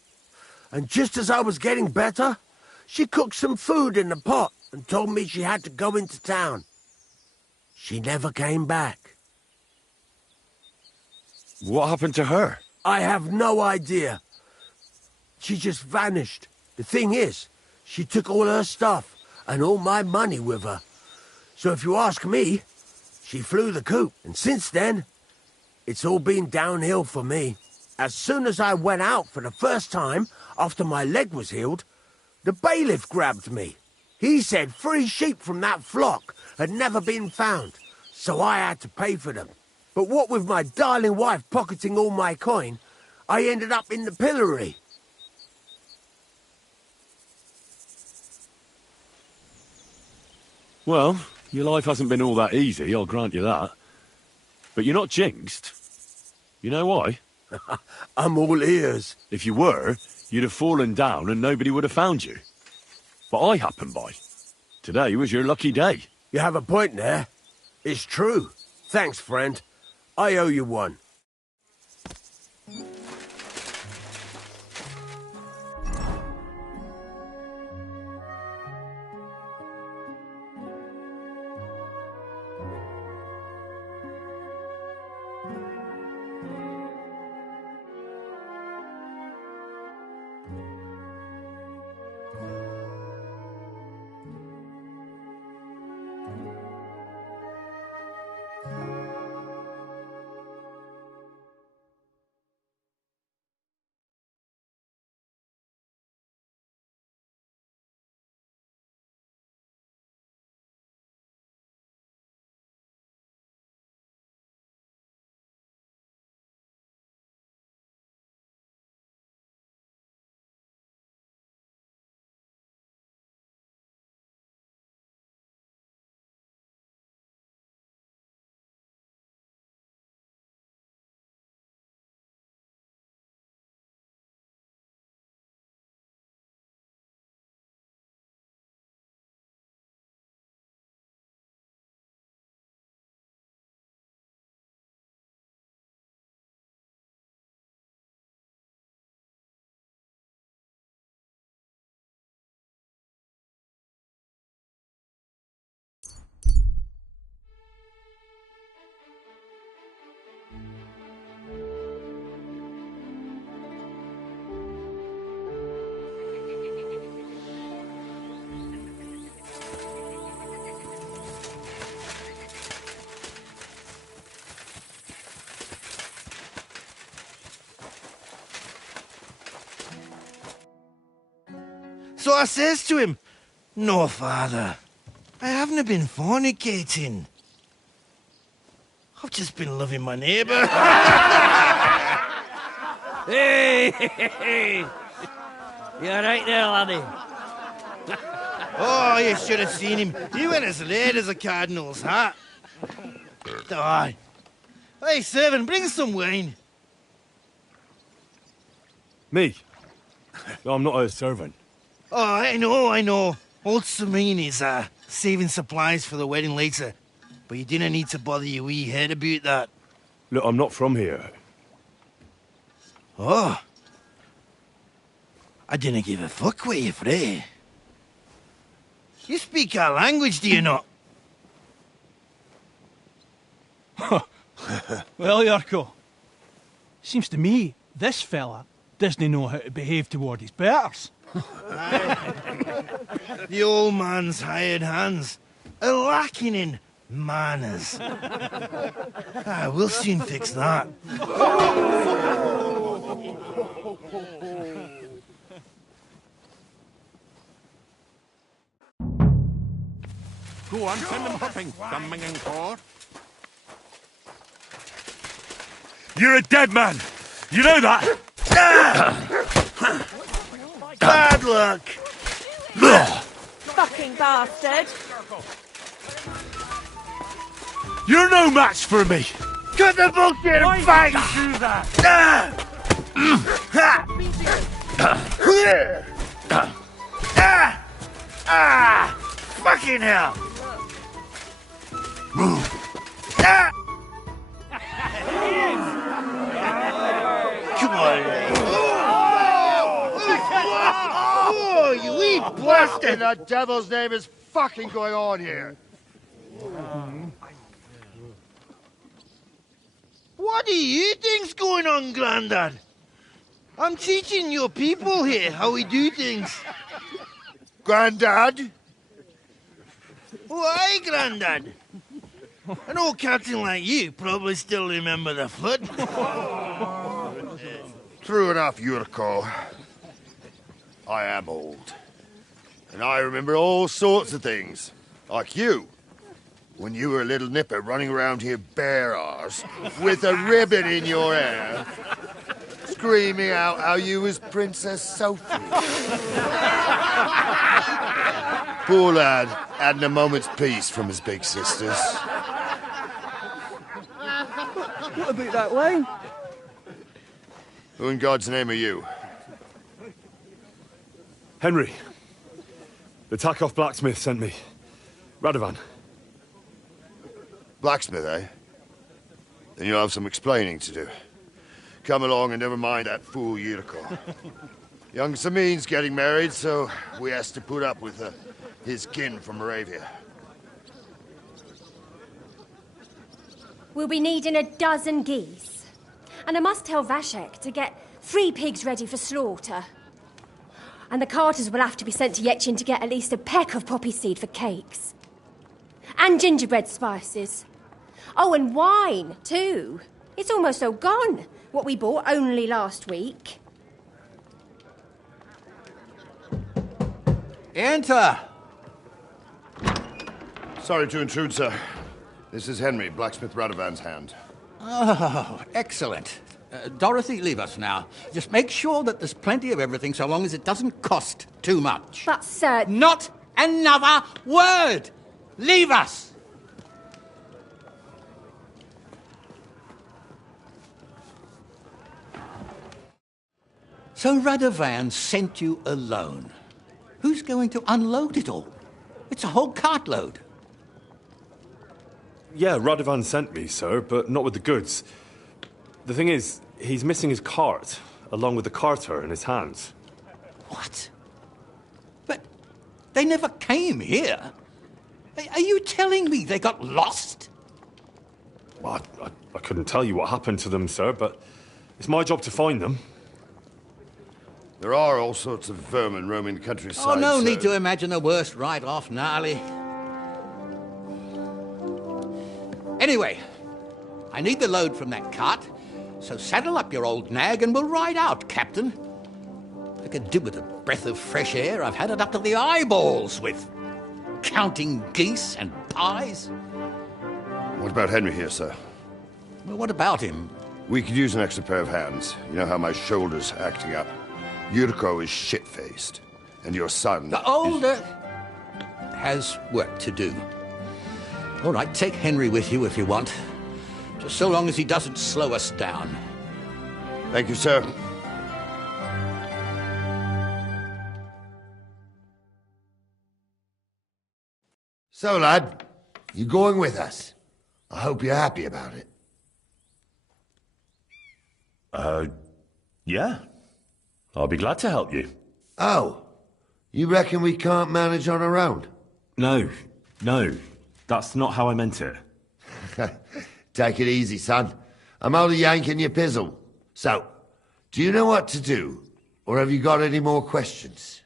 And just as I was getting better, she cooked some food in the pot and told me she had to go into town. She never came back. What happened to her? I have no idea. She just vanished. The thing is, she took all her stuff and all my money with her. So if you ask me, she flew the coop. And since then, it's all been downhill for me. As soon as I went out for the first time after my leg was healed, the bailiff grabbed me. He said 3 sheep from that flock had never been found, so I had to pay for them. But what with my darling wife pocketing all my coin, I ended up in the pillory. Well, your life hasn't been all that easy, I'll grant you that. But you're not jinxed. You know why? I'm all ears. If you were, you'd have fallen down and nobody would have found you. But I happened by. Today was your lucky day. You have a point there. It's true. Thanks, friend. I owe you one. So I says to him, "No, father, I haven't been fornicating. I've just been loving my neighbour." Hey! You alright there, laddie? Oh, you should have seen him. He went as red as a cardinal's hat. Aye. Hey, servant, bring some wine. Me? I'm not a servant. Oh, I know. Old Serene is saving supplies for the wedding later. But you didn't need to bother your wee head about that. Look, I'm not from here. Oh. I didn't give a fuck what you're frae. You speak our language, do you not? Well, Yurko, seems to me this fella doesn't know how to behave toward his betters. The old man's hired hands are lacking in manners. We'll soon fix that. Go on, send them hopping, dumbing and cord. You're a dead man! You know that? Bad luck! Fucking bastard! You're no match for me! Cut the bullshit and fight! Fucking hell! Come on, oh, you wee bastard! In the devil's name is fucking going on here? What do you think's going on, Grandad? I'm teaching your people here how we do things. Grandad? Why, Grandad? An old captain like you probably still remember the flood. True enough, Yurko. I am old. And I remember all sorts of things. Like you. When you were a little nipper running around here bare arse, with a ribbon in your hair, screaming out how you was Princess Sophie. Poor lad, hadn't a moment's peace from his big sisters. What about that wine? Who in God's name are you? Henry. The Takoff blacksmith sent me. Radovan. Blacksmith, eh? Then you'll have some explaining to do. Come along and never mind that fool Yurko. Young Samin's getting married, so we has to put up with his kin from Moravia. We'll be needing a dozen geese. And I must tell Vashek to get 3 pigs ready for slaughter. And the carters will have to be sent to Yechin to get at least a peck of poppy seed for cakes. And gingerbread spices. Oh, and wine, too. It's almost all gone, what we bought only last week. Enter! Sorry to intrude, sir. This is Henry, blacksmith Radovan's hand. Oh, excellent. Dorothy, leave us now. Just make sure that there's plenty of everything so long as it doesn't cost too much. But, sir... Not another word! Leave us! So Radovan sent you alone. Who's going to unload it all? It's a whole cartload. Yeah, Radovan sent me, sir, but not with the goods. The thing is, he's missing his cart, along with the carter in his hands. What? But they never came here. Are you telling me they got lost? Well, I couldn't tell you what happened to them, sir, but it's my job to find them. There are all sorts of vermin roaming the countryside. Oh, no need to imagine the worst right off, gnarly. Anyway, I need the load from that cart, so saddle up your old nag and we'll ride out, Captain. I could do with a breath of fresh air. I've had it up to the eyeballs with counting geese and pies. What about Henry here, sir? Well, what about him? We could use an extra pair of hands. You know how my shoulder's acting up. Yurko is shit-faced, and your son... The older has work to do. All right, take Henry with you if you want. Just so long as he doesn't slow us down. Thank you, sir. So, lad, you going with us? I hope you're happy about it. Yeah. I'll be glad to help you. Oh, you reckon we can't manage on our own? No. That's not how I meant it. Take it easy, son. I'm only yanking your pizzle. So, do you know what to do? Or have you got any more questions?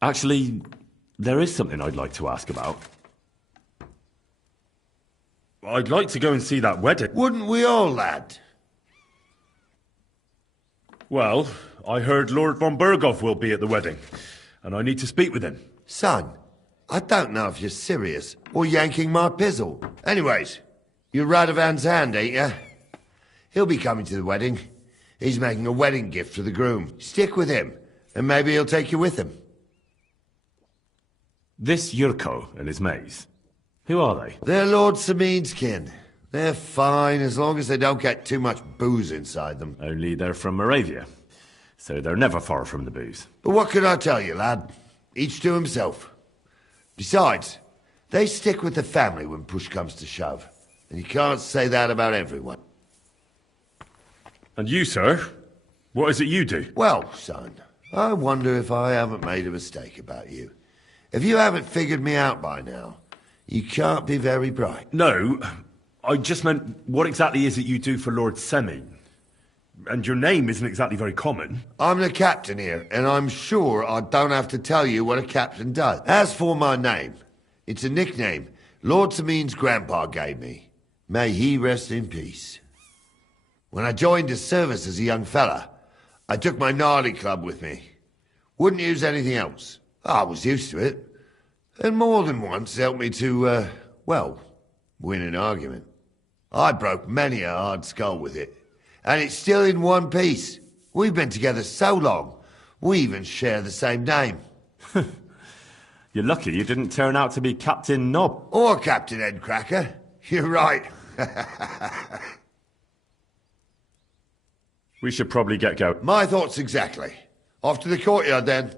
Actually, there is something I'd like to ask about. I'd like to go and see that wedding. Wouldn't we all, lad? Well, I heard Lord von Burgov will be at the wedding, and I need to speak with him. Son, I don't know if you're serious or yanking my pizzle. Anyways, you're Radovan's hand, ain't you? He'll be coming to the wedding. He's making a wedding gift for the groom. Stick with him, and maybe he'll take you with him. This Yurko and his mates, who are they? They're Lord Samin's kin. They're fine as long as they don't get too much booze inside them. Only they're from Moravia, so they're never far from the booze. But what can I tell you, lad? Each to himself. Besides, they stick with the family when push comes to shove. And you can't say that about everyone. And you, sir? What is it you do? Well, son, I wonder if I haven't made a mistake about you. If you haven't figured me out by now, you can't be very bright. No, I just meant, what exactly is it you do for Lord Semin? And your name isn't exactly very common. I'm the captain here, and I'm sure I don't have to tell you what a captain does. As for my name, it's a nickname Lord Samin's grandpa gave me. May he rest in peace. When I joined his service as a young fella, I took my gnarly club with me. Wouldn't use anything else. I was used to it. And more than once helped me to, well, win an argument. I broke many a hard skull with it. And it's still in one piece. We've been together so long. We even share the same name. You're lucky you didn't turn out to be Captain Knob. Or Captain Headcracker. You're right. We should probably get going. My thoughts exactly. Off to the courtyard then.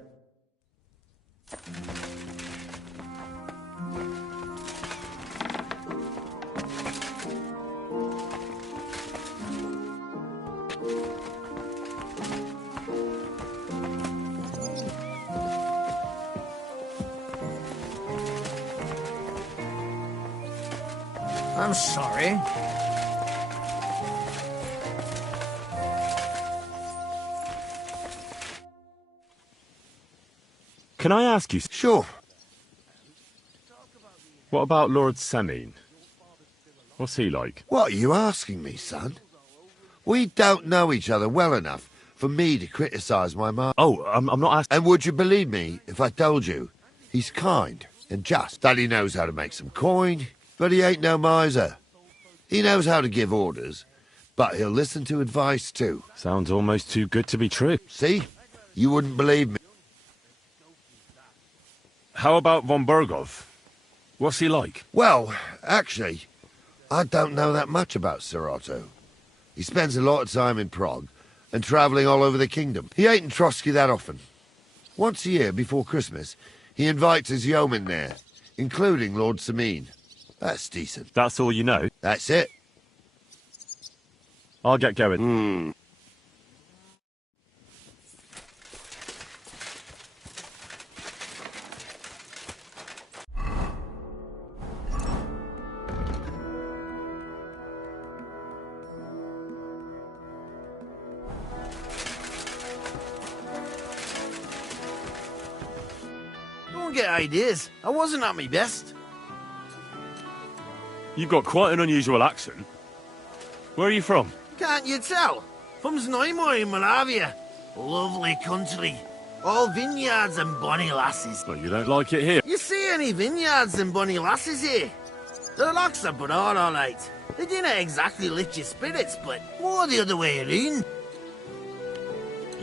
I'm sorry. Can I ask you? Sure. What about Lord Semine? What's he like? What are you asking me, son? We don't know each other well enough for me to criticise my master. Oh, I'm not asking... And would you believe me if I told you he's kind and just? That he knows how to make some coin, but he ain't no miser. He knows how to give orders, but he'll listen to advice too. Sounds almost too good to be true. See? You wouldn't believe me. How about von Burgov? What's he like? Well, actually, I don't know that much about Sir Otto. He spends a lot of time in Prague and travelling all over the kingdom. He ain't in Trotsky that often. Once a year, before Christmas, he invites his yeomen there, including Lord Semine. That's decent. That's all you know? That's it. I'll get going. Don't get ideas. I wasn't at my best. You've got quite an unusual accent. Where are you from? Can't you tell? From Znaimor in Moravia. Lovely country. All vineyards and bonny lasses. Well, you don't like it here. You see any vineyards and bonny lasses here? The locks are broad, all right. They didn't exactly lift your spirits, but more the other way around.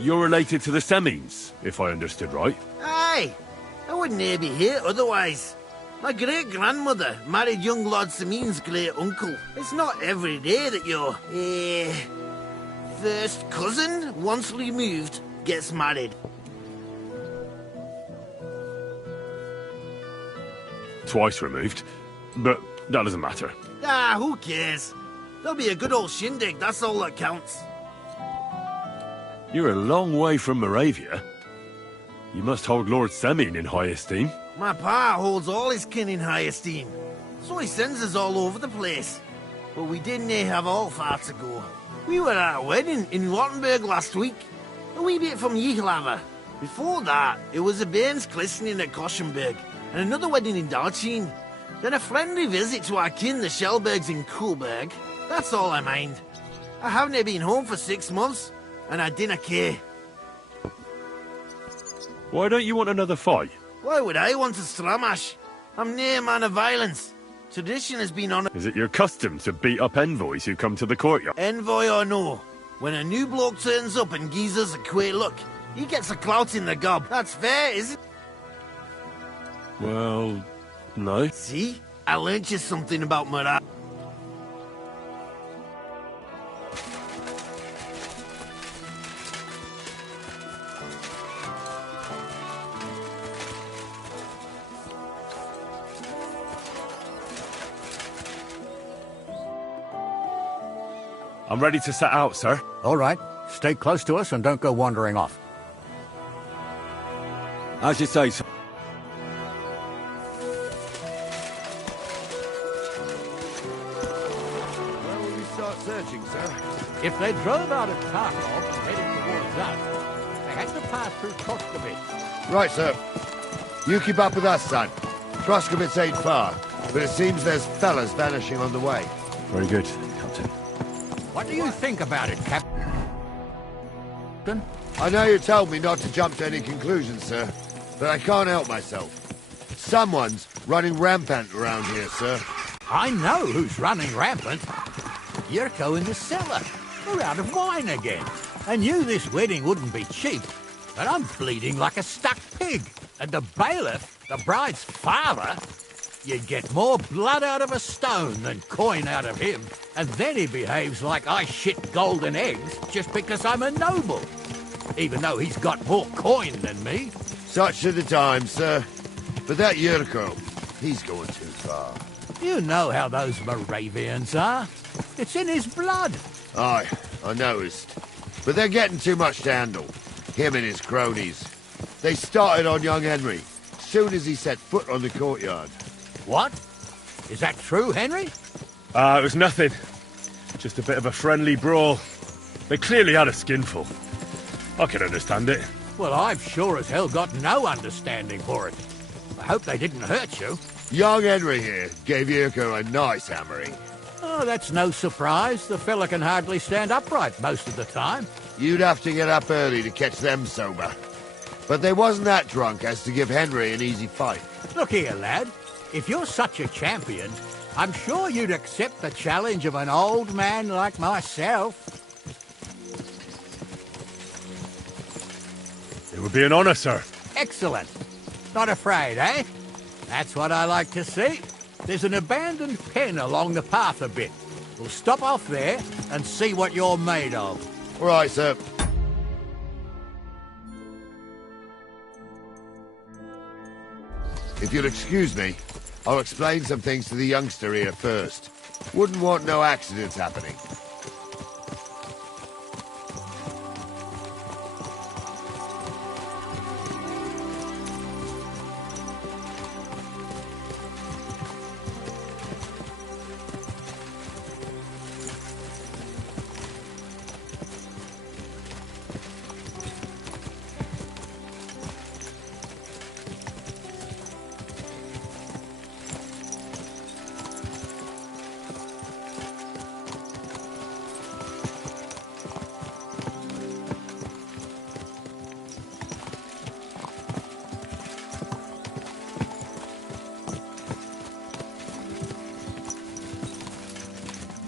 You're related to the Semines, if I understood right. Aye. I wouldn't e'er be here otherwise. My great-grandmother married young Lord Semine's great-uncle. It's not every day that your, first cousin, once removed, gets married. Twice removed. But that doesn't matter. Ah, who cares? There'll be a good old shindig, that's all that counts. You're a long way from Moravia. You must hold Lord Semine in high esteem. My pa holds all his kin in high esteem, so he sends us all over the place. But we didn't have all far to go. We were at a wedding in Rottenburg last week, a wee bit from Yichlava. Before that, it was a bairn's christening at Koschenberg, and another wedding in Dalchin. Then a friendly visit to our kin, the Schellbergs in Kuhlberg. That's all I mind. I haven't been home for 6 months, and I didn't care. Why don't you want another fight? Why would I want to stramash? I'm near a man of violence. Tradition has been on. Is it your custom to beat up envoys who come to the courtyard? Envoy or no, when a new bloke turns up and gives us a queer look, he gets a clout in the gob. That's fair, isn't it? Well, no. See? I learnt you something about Murad. I'm ready to set out, sir. All right. Stay close to us and don't go wandering off. As you say, sir. Where will we start searching, sir? If they drove out of Kharkov and headed towards us, they had to pass through Trotskovich. Right, sir. You keep up with us, son. Trotskovich ain't far, but it seems there's fellas vanishing on the way. Very good, Captain. What do you think about it, Captain? I know you told me not to jump to any conclusions, sir, but I can't help myself. Someone's running rampant around here, sir. I know who's running rampant. Yurko in the cellar. We're out of wine again. I knew this wedding wouldn't be cheap, but I'm bleeding like a stuck pig. And the bailiff, the bride's father, you'd get more blood out of a stone than coin out of him. And then he behaves like I shit golden eggs just because I'm a noble. Even though he's got more coin than me. Such are the times, sir. But that Yurko, he's going too far. You know how those Moravians are. It's in his blood. Aye, I noticed. But they're getting too much to handle. Him and his cronies. They started on young Henry, soon as he set foot on the courtyard. What? Is that true, Henry? It was nothing. Just a bit of a friendly brawl. They clearly had a skinful. I can understand it. Well, I've sure as hell got no understanding for it. I hope they didn't hurt you. Young Henry here gave Yurko a nice hammering. Oh, that's no surprise. The fella can hardly stand upright most of the time. You'd have to get up early to catch them sober. But they wasn't that drunk as to give Henry an easy fight. Look here, lad. If you're such a champion, I'm sure you'd accept the challenge of an old man like myself. It would be an honor, sir. Excellent. Not afraid, eh? That's what I like to see. There's an abandoned pen along the path a bit. We'll stop off there and see what you're made of. All right, sir. If you'll excuse me, I'll explain some things to the youngster here first. Wouldn't want no accidents happening.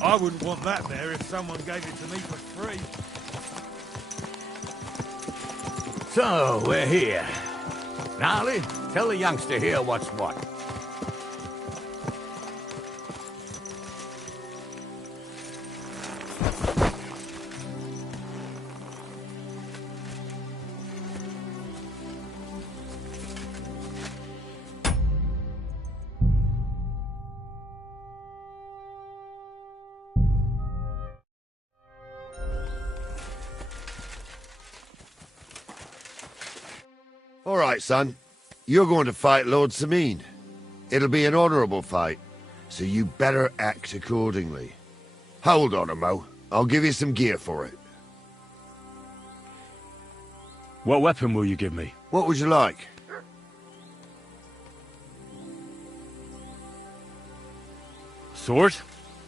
I wouldn't want that there if someone gave it to me for free. So, we're here. Gnarly, tell the youngster here what's what. All right, son. You're going to fight Lord Sameen. It'll be an honourable fight, so you better act accordingly. Hold on a mo. I'll give you some gear for it. What weapon will you give me? What would you like? Sword?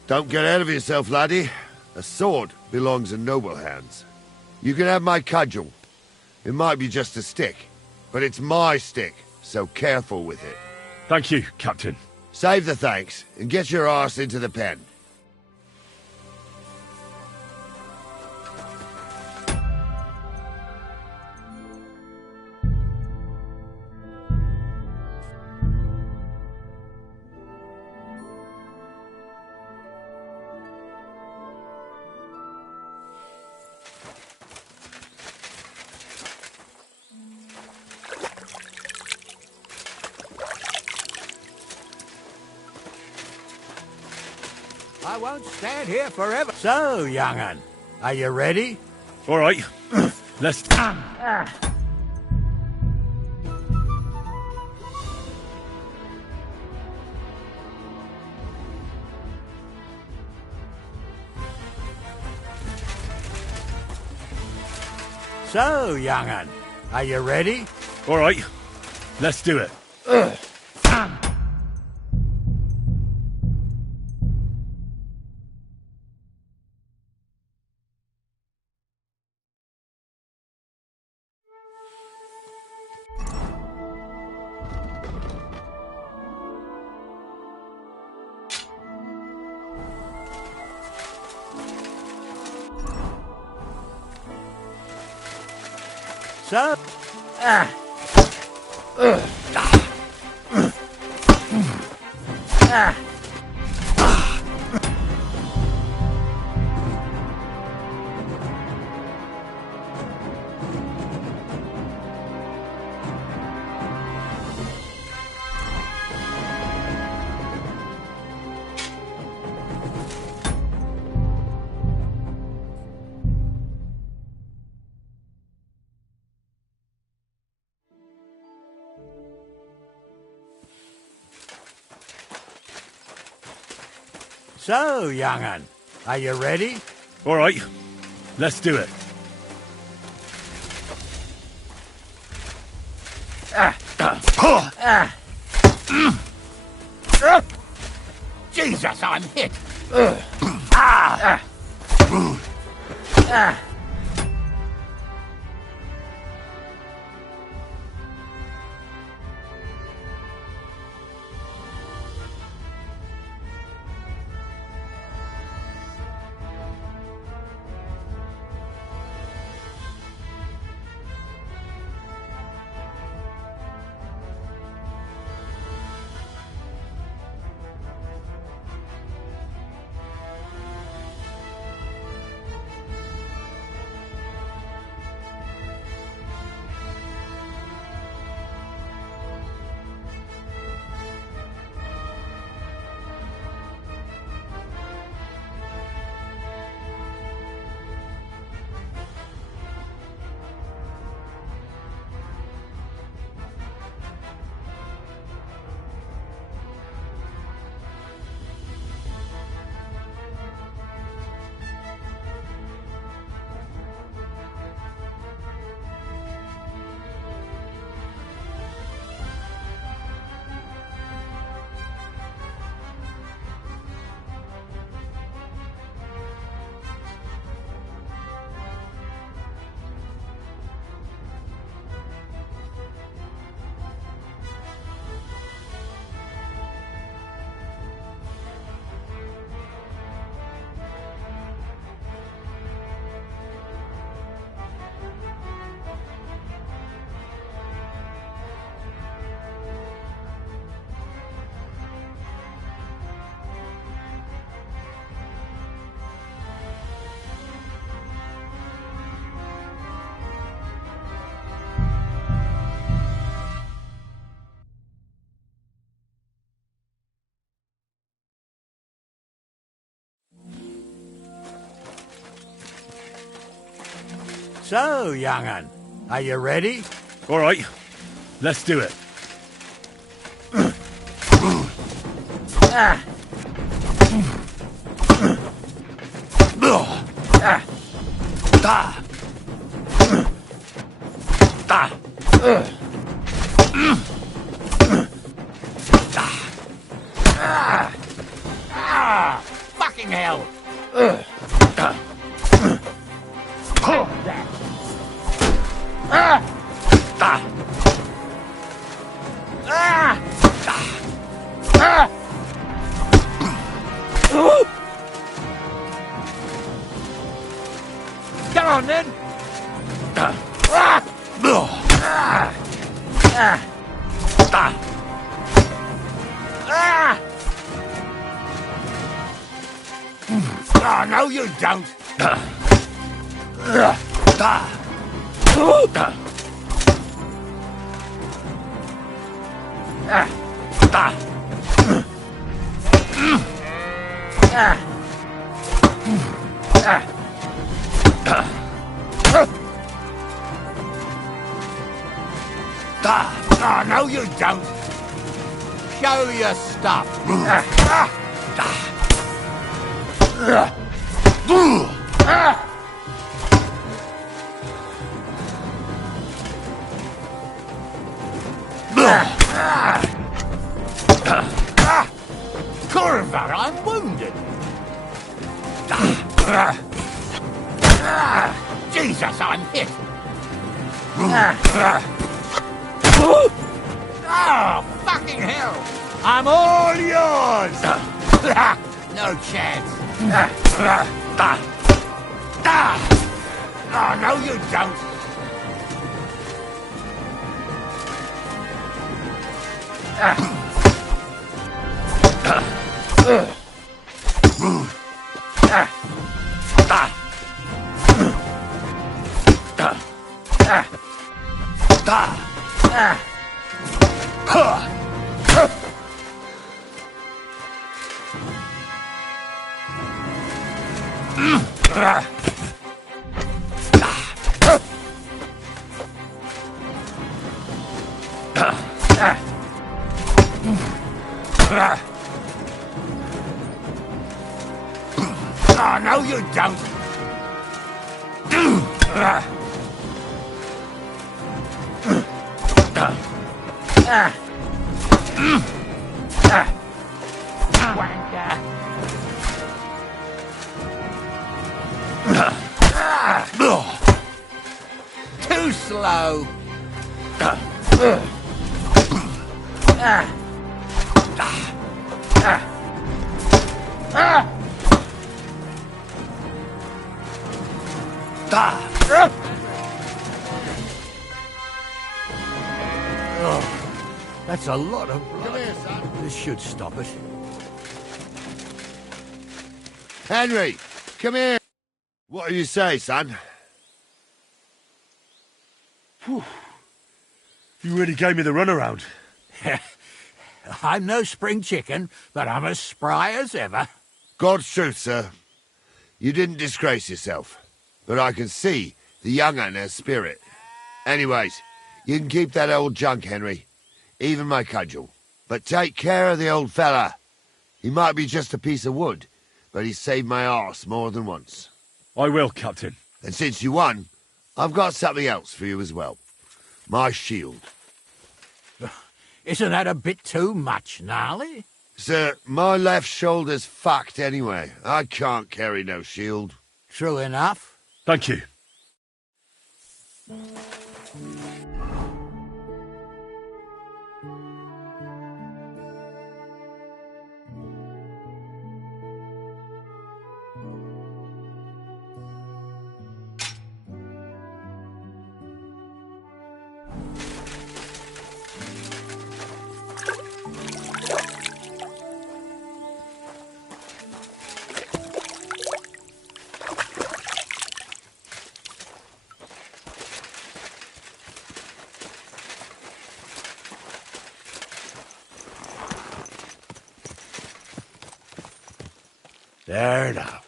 Don't get ahead of yourself, laddie. A sword belongs in noble hands. You can have my cudgel. It might be just a stick, but it's my stick, so careful with it. Thank you, Captain. Save the thanks, and get your arse into the pen. I won't stand here forever. So, young'un, are you ready? All right. Let's... So, young'un, are you ready? All right. Let's do it. So? So, young'un, are you ready? All right, let's do it. Jesus, I'm hit! So, young'un, are you ready? All right, let's do it. Fucking hell! Come on, then. Oh, no, you don't. Oh, no, you don't. Show your stuff. Curva, I'm wounded. Jesus, I'm hit. Oh, fucking hell! I'm all yours! No chance. Oh, no, you don't. Oh, no, you don't. Too slow. That's a lot of blood. Come here, son. This should stop it. Henry, come here. What do you say, son? Whew. You really gave me the runaround. I'm no spring chicken, but I'm as spry as ever. God's truth, sir. You didn't disgrace yourself, but I can see the young un has spirit. Anyways, you can keep that old junk, Henry. Even my cudgel. But take care of the old fella. He might be just a piece of wood, but he's saved my arse more than once. I will, Captain. And since you won, I've got something else for you as well. My shield. Isn't that a bit too much, Gnarly? Sir, my left shoulder's fucked anyway. I can't carry no shield. True enough. Thank you. There now.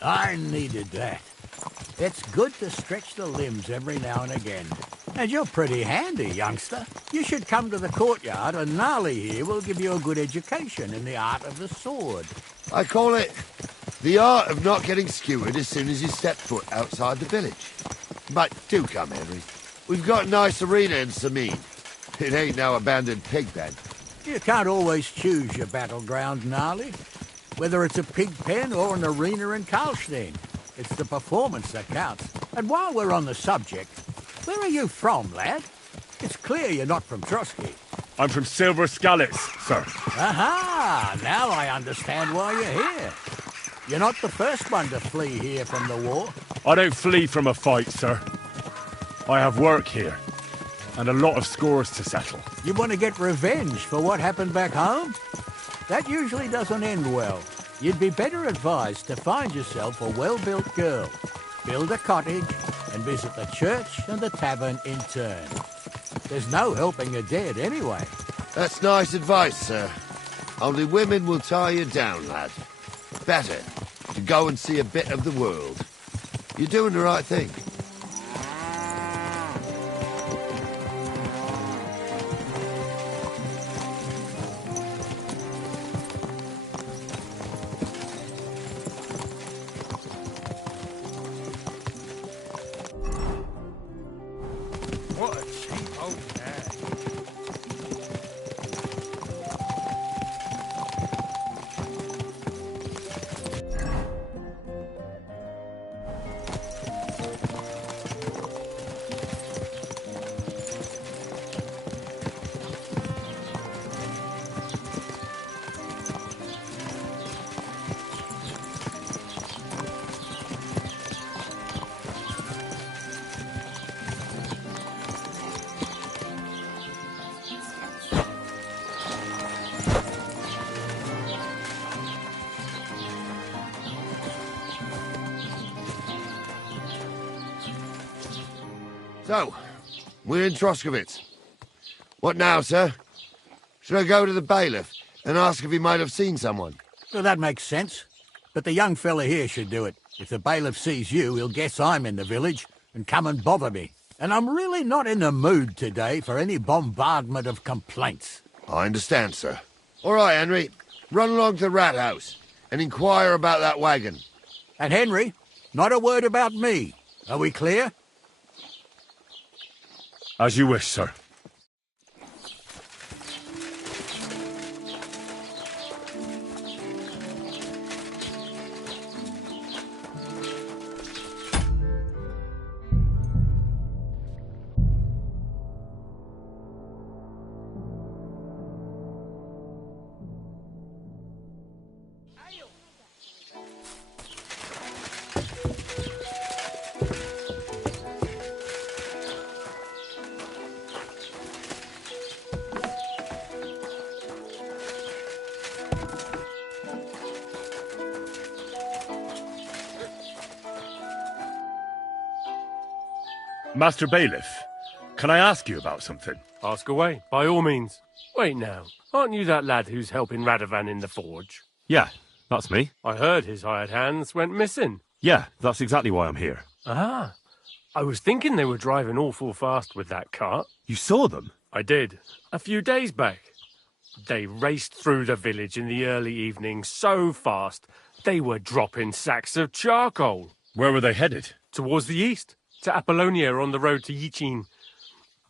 I needed that. It's good to stretch the limbs every now and again. And you're pretty handy, youngster. You should come to the courtyard, and Gnarly here will give you a good education in the art of the sword. I call it the art of not getting skewered as soon as you step foot outside the village. But do come, Henry. We've got a nice arena in Sameen. It ain't no abandoned pig pen. You can't always choose your battleground, Gnarly. Whether it's a pig pen or an arena in Karlstein, it's the performance that counts. And while we're on the subject, where are you from, lad? It's clear you're not from Trotsky. I'm from Silver Scallets, sir. Aha! Now I understand why you're here. You're not the first one to flee here from the war. I don't flee from a fight, sir. I have work here, and a lot of scores to settle. You want to get revenge for what happened back home? That usually doesn't end well. You'd be better advised to find yourself a well-built girl, build a cottage, and visit the church and the tavern in turn. There's no helping a dead anyway. That's nice advice, sir. Only women will tie you down, lad. Better to go and see a bit of the world. You're doing the right thing. What a cheap old nag. So, we're in Troskovitz. What now, sir? Should I go to the bailiff and ask if he might have seen someone? Well, that makes sense. But the young fella here should do it. If the bailiff sees you, he'll guess I'm in the village and come and bother me. And I'm really not in the mood today for any bombardment of complaints. I understand, sir. All right, Henry. Run along to the rat house and inquire about that wagon. And Henry, not a word about me. Are we clear? As you wish, sir. Master Bailiff, can I ask you about something? Ask away, by all means. Wait now, aren't you that lad who's helping Radovan in the forge? Yeah, that's me. I heard his hired hands went missing. Yeah, that's exactly why I'm here. Ah, I was thinking they were driving awful fast with that cart. You saw them? I did, a few days back. They raced through the village in the early evening so fast, they were dropping sacks of charcoal. Where were they headed? Towards the east. To Apollonia on the road to Yichin.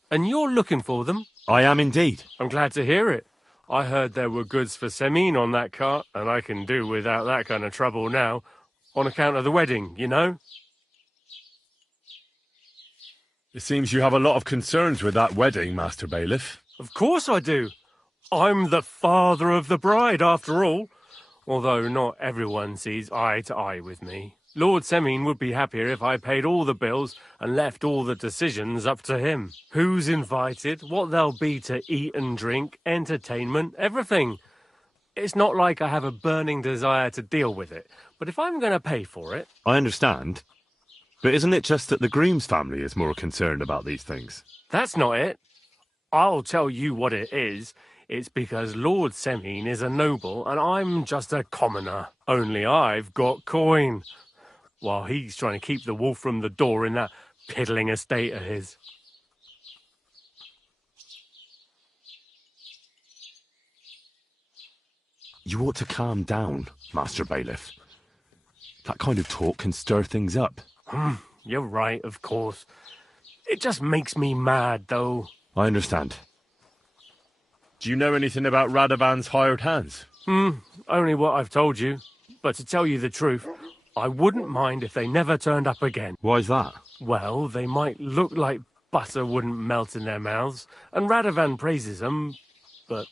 And you're looking for them? I am indeed. I'm glad to hear it. I heard there were goods for Semin on that cart, and I can do without that kind of trouble now, on account of the wedding, you know? It seems you have a lot of concerns with that wedding, Master Bailiff. Of course I do. I'm the father of the bride, after all. Although not everyone sees eye to eye with me. Lord Semin would be happier if I paid all the bills and left all the decisions up to him. Who's invited, what there'll be to eat and drink, entertainment, everything. It's not like I have a burning desire to deal with it, but if I'm going to pay for it... I understand. But isn't it just that the groom's family is more concerned about these things? That's not it. I'll tell you what it is. It's because Lord Semin is a noble and I'm just a commoner. Only I've got coin. While he's trying to keep the wolf from the door in that piddling estate of his. You ought to calm down, Master Bailiff. That kind of talk can stir things up. You're right, of course. It just makes me mad, though. I understand. Do you know anything about Radovan's hired hands? Only what I've told you. But to tell you the truth, I wouldn't mind if they never turned up again. Why's that? Well, they might look like butter wouldn't melt in their mouths, and Radovan praises them, but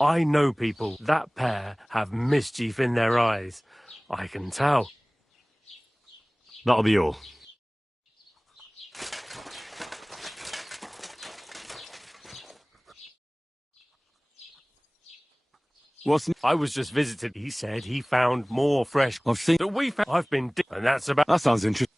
I know people, that pair, have mischief in their eyes. I can tell. That'll be all. I was just visited. He said he found more fresh. I've seen that we found. I've been, and that's about. That sounds interesting.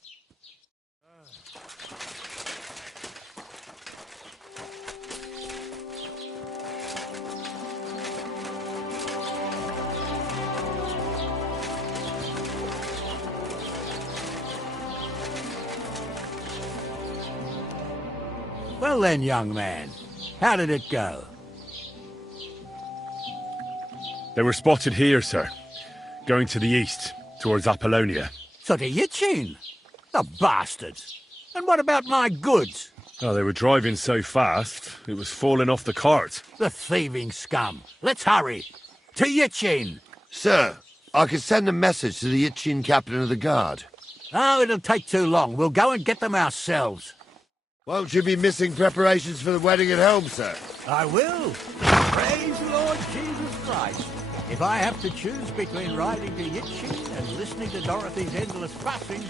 Well then, young man, how did it go? They were spotted here, sir. Going to the east, towards Apollonia. So to Yichin? The bastards! And what about my goods? Oh, they were driving so fast, it was falling off the cart. The thieving scum. Let's hurry. To Yichin! Sir, I could send a message to the Yichin captain of the guard. Oh, it'll take too long. We'll go and get them ourselves. Won't you be missing preparations for the wedding at home, sir? I will. Praise Lord Jesus Christ. If I have to choose between riding to Yichin and listening to Dorothy's endless fussing,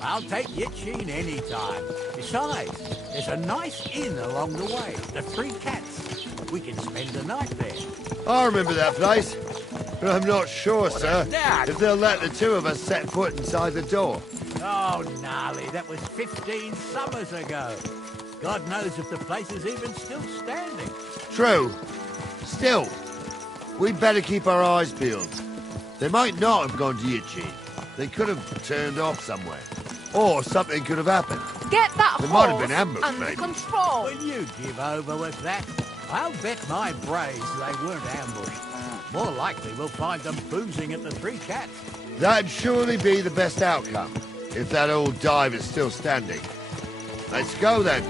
I'll take Yichin any time. Besides, there's a nice inn along the way, the Three Cats. We can spend the night there. I remember that place, but I'm not sure, sir, if they'll let the two of us set foot inside the door. Oh, gnarly, that was 15 summers ago. God knows if the place is even still standing. True. Still, we'd better keep our eyes peeled. They might not have gone to Yichin. They could have turned off somewhere. Or something could have happened. Get that They might have horse been ambushed, under maybe. control. Will you give over with that? I'll bet my brains they weren't ambushed. More likely we'll find them boozing at the Three Cats. That'd surely be the best outcome, if that old dive is still standing. Let's go then.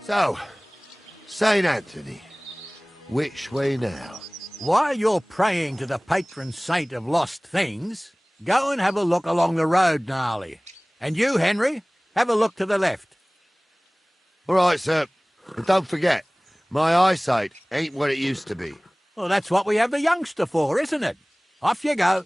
So, St. Anthony, which way now? While you're praying to the patron saint of lost things, go and have a look along the road, Gnarly. And you, Henry, have a look to the left. All right, sir. But don't forget, my eyesight ain't what it used to be. Well, that's what we have the youngster for, isn't it? Off you go.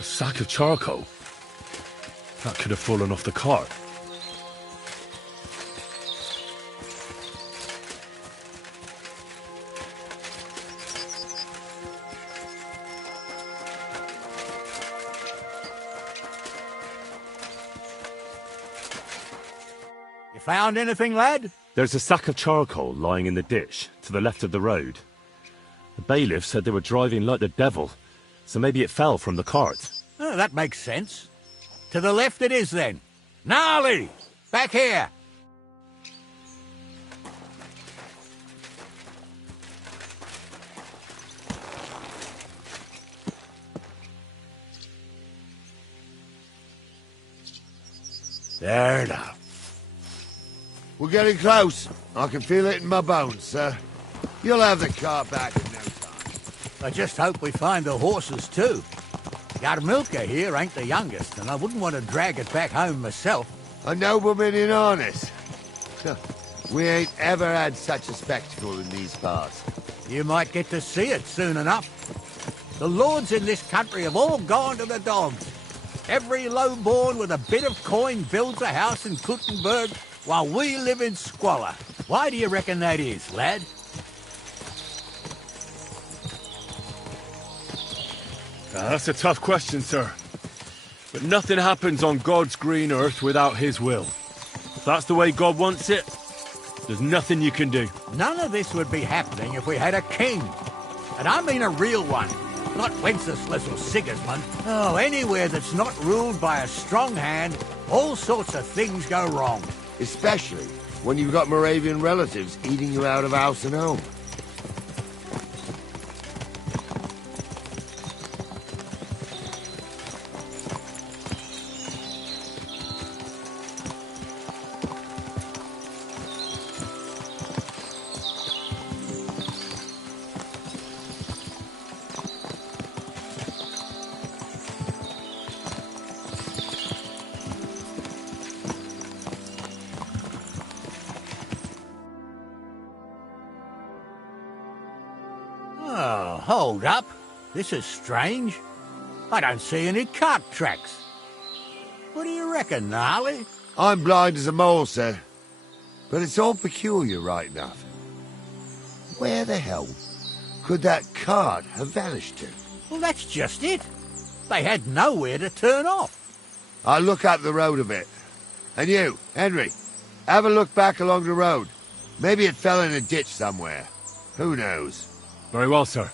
A sack of charcoal? That could have fallen off the cart. You found anything, lad? There's a sack of charcoal lying in the ditch to the left of the road. The bailiff said they were driving like the devil, so maybe it fell from the cart. Oh, that makes sense. To the left it is, then. Gnarly! Back here! There now. We're getting close. I can feel it in my bones, sir. You'll have the car back in no time. I just hope we find the horses, too. Yarmilka here ain't the youngest, and I wouldn't want to drag it back home myself. A nobleman in harness. We ain't ever had such a spectacle in these parts. You might get to see it soon enough. The lords in this country have all gone to the dogs. Every low-born with a bit of coin builds a house in Kuttenberg while we live in squalor. Why do you reckon that is, lad? That's a tough question, sir. But nothing happens on God's green earth without his will. If that's the way God wants it, there's nothing you can do. None of this would be happening if we had a king. And I mean a real one. Not Wenceslas or Sigismund. Oh, anywhere that's not ruled by a strong hand, all sorts of things go wrong. Especially when you've got Moravian relatives eating you out of house and home. Oh, hold up. This is strange. I don't see any cart tracks. What do you reckon, Gnarly? I'm blind as a mole, sir. But it's all peculiar right enough. Where the hell could that cart have vanished to? Well, that's just it. They had nowhere to turn off. I'll look up the road a bit. And you, Henry, have a look back along the road. Maybe it fell in a ditch somewhere. Who knows? Very well, sir.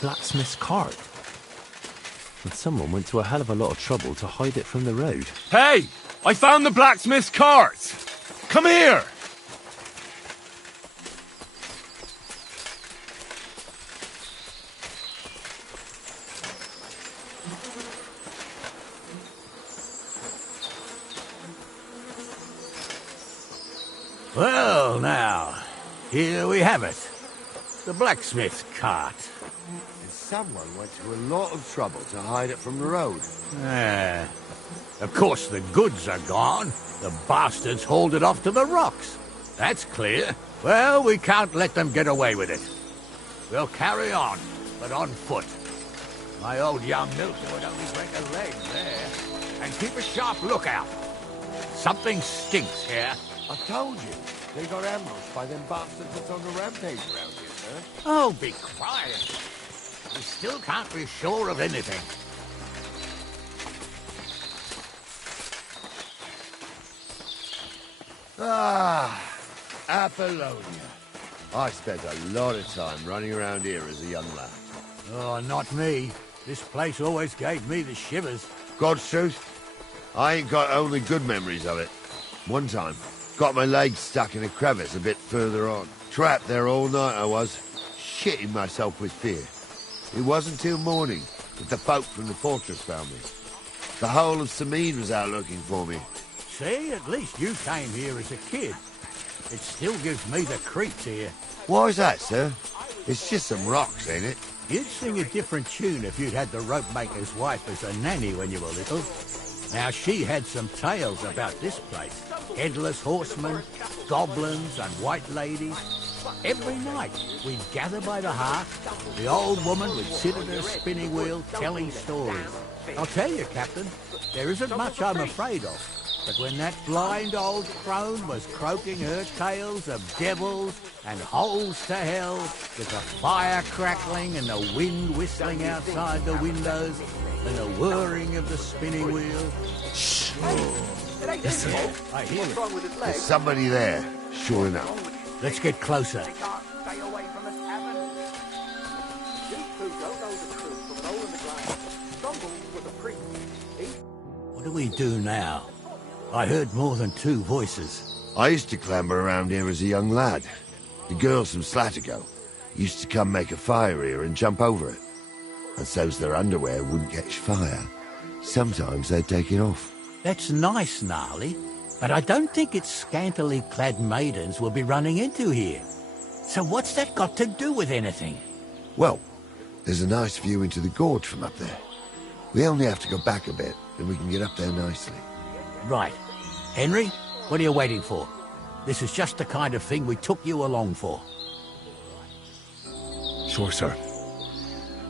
Blacksmith's cart. And someone went to a hell of a lot of trouble to hide it from the road. Hey! I found the blacksmith's cart! Come here! Well, now, here we have it. The blacksmith's cart. Someone went to a lot of trouble to hide it from the road. Of course, the goods are gone. The bastards hauled it off to the rocks. That's clear. Well, we can't let them get away with it. We'll carry on, but on foot. My old young Milton would only break a leg there. And keep a sharp lookout. Something stinks here. I told you. They got ambushed by them bastards that's on the rampage around here, sir. Oh, be quiet. We still can't be sure of anything. Ah, Apollonia. I spent a lot of time running around here as a young lad. Oh, not me. This place always gave me the shivers. God's truth, I ain't got only good memories of it. One time, got my leg stuck in a crevice a bit further on. Trapped there all night I was, shitting myself with fear. It wasn't till morning that the folk from the fortress found me. The whole of Sameen was out looking for me. See, at least you came here as a kid. It still gives me the creeps here. Why's that, sir? It's just some rocks, ain't it? You'd sing a different tune if you'd had the rope maker's wife as a nanny when you were little. Now, she had some tales about this place. Headless horsemen, goblins and white ladies. Every night, we'd gather by the hearth. The old woman would sit at her spinning wheel telling stories. I'll tell you, Captain, there isn't much I'm afraid of. But when that blind old crone was croaking her tales of devils and holes to hell, with the fire crackling and the wind whistling outside the windows and the whirring of the spinning wheel... Shh! Listen, I hear it. there's somebody there, sure enough. Let's get closer. What do we do now? I heard more than two voices. I used to clamber around here as a young lad. The girls from Slatigo used to come make a fire here and jump over it. And so's their underwear wouldn't catch fire. Sometimes they'd take it off. That's nice, Gnarly, but I don't think it's scantily clad maidens we'll be running into here. So what's that got to do with anything? Well, there's a nice view into the gorge from up there. We only have to go back a bit, and we can get up there nicely. Right. Henry, what are you waiting for? This is just the kind of thing we took you along for. Sure, sir.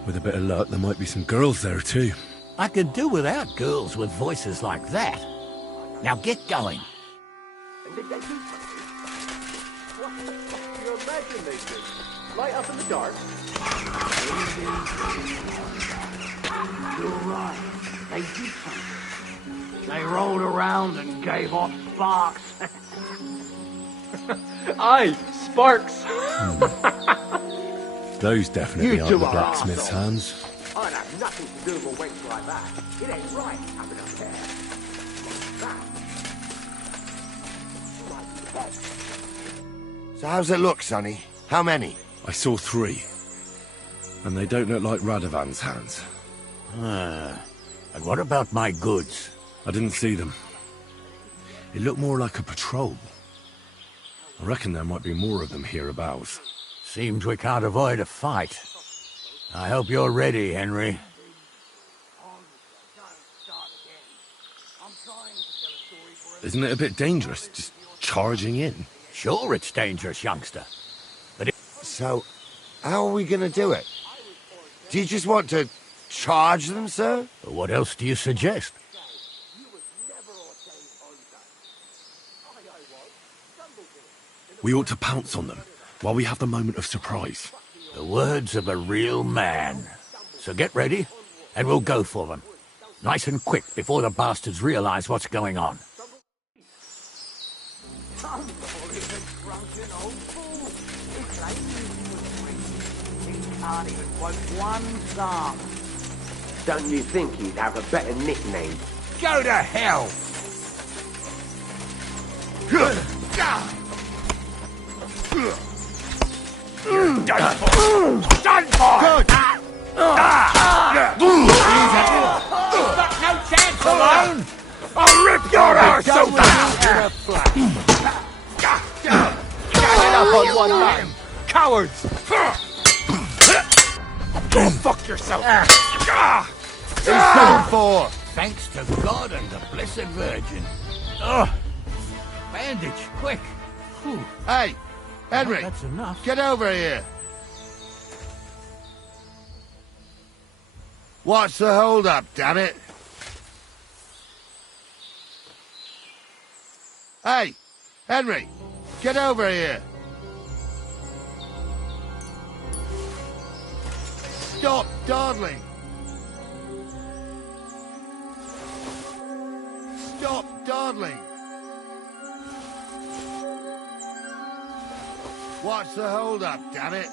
With a bit of luck, there might be some girls there, too. I could do without girls with voices like that. Now get going. And did they do something? What the fuck do you imagine they did? Light up in the dark? You're right. They did something. They rolled around and gave off sparks. Aye, sparks. Those definitely aren't the blacksmith's hands. I'd have nothing to do with a wench like that. It ain't right having a pair. So how's it look, Sonny? How many? I saw 3. And they don't look like Radovan's hands. And what about my goods? I didn't see them. It looked more like a patrol. I reckon there might be more of them hereabouts. Seems we can't avoid a fight. I hope you're ready, Henry. Isn't it a bit dangerous, just charging in? Sure it's dangerous, youngster. But So, how are we gonna do it? Do you just want to charge them, sir? what else do you suggest? We ought to pounce on them, while we have the moment of surprise. The words of a real man. So get ready, and we'll go for them. Nice and quick, before the bastards realize what's going on. Can't even quote one psalm. Don't you think he'd have a better nickname? Go to hell! You're done for! Done for! Good! You've got no chance alone! I'll rip your arse open! Stand up on one leg! Cowards! Go fuck yourself! Who's coming for? Thanks to God and the Blessed Virgin. Ugh. Bandage, quick. Whew. Hey, Henry, That's enough. get over here. What's the hold-up, damn it? Hey, Henry, get over here. Stop dawdling. Stop dawdling. What's the hold-up, damn it?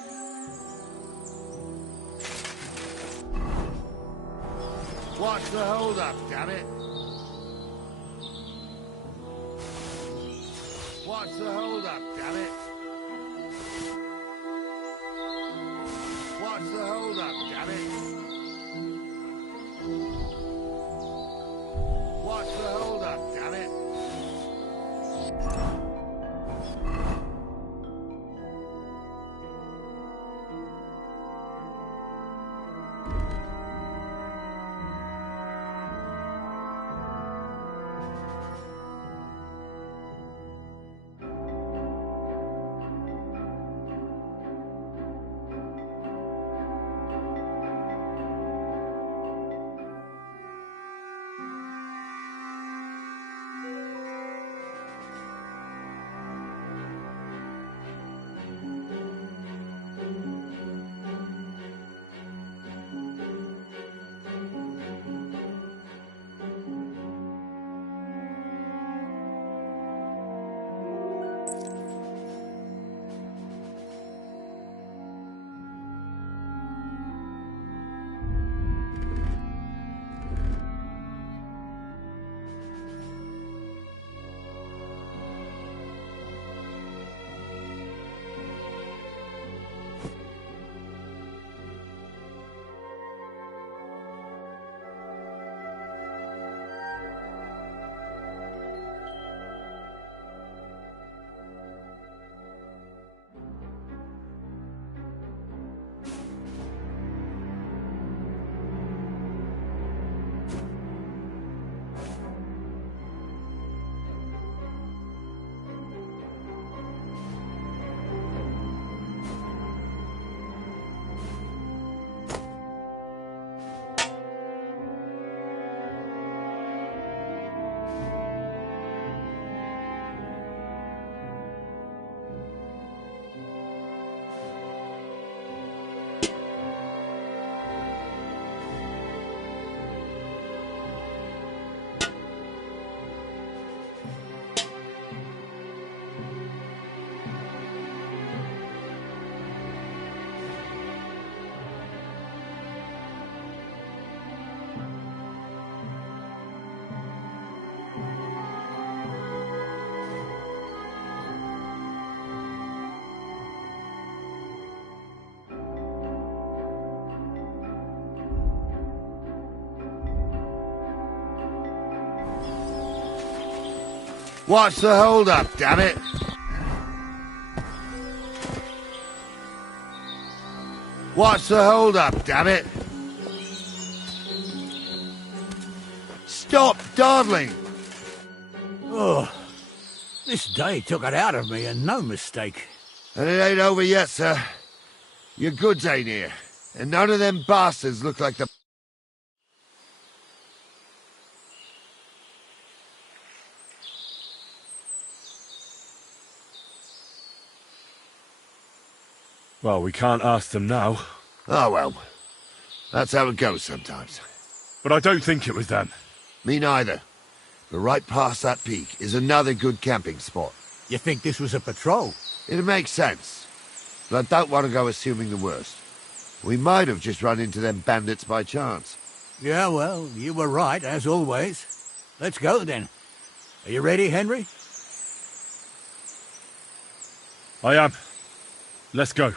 What's the hold-up, damn it? What's the hold-up, damn it? What's the hold-up, damn it? What's the hold-up, damn it? What's the hold-up, damn it? What's the hold-up, damn it? Stop dawdling! Oh, this day took it out of me, and no mistake. And it ain't over yet, sir. Your goods ain't here, and none of them bastards look like the... Well, we can't ask them now. Oh, well. That's how it goes sometimes. But I don't think it was them. Me neither. But right past that peak is another good camping spot. You think this was a patrol? It makes sense. But I don't want to go assuming the worst. We might have just run into them bandits by chance. Yeah, well, you were right, as always. Let's go, then. Are you ready, Henry? I am. Let's go.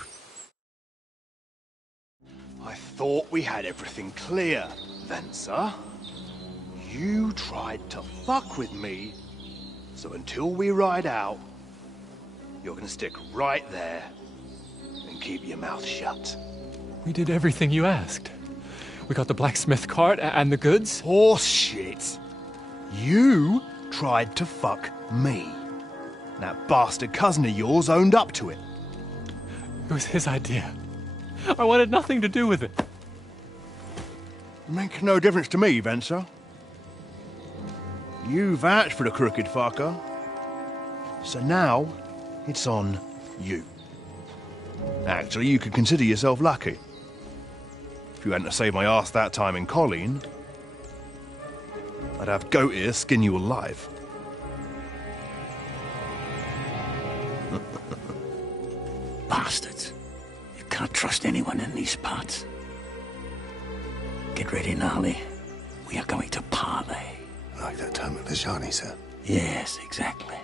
I thought we had everything clear, Venser. You tried to fuck with me, so until we ride out, you're gonna stick right there and keep your mouth shut. We did everything you asked. We got the blacksmith cart and the goods. Horse shit. You tried to fuck me. That bastard cousin of yours owned up to it. It was his idea. I wanted nothing to do with it. Make no difference to me, Venser. You vouched for the crooked fucker. So now, it's on you. Actually, you could consider yourself lucky. If you hadn't saved my ass that time in Colleen, I'd have goat ear skin you alive. Bastards. You can't trust anyone in these parts. Get ready, Gnarly. We are going to parley. Like that time at Vishani, sir? Yes, exactly.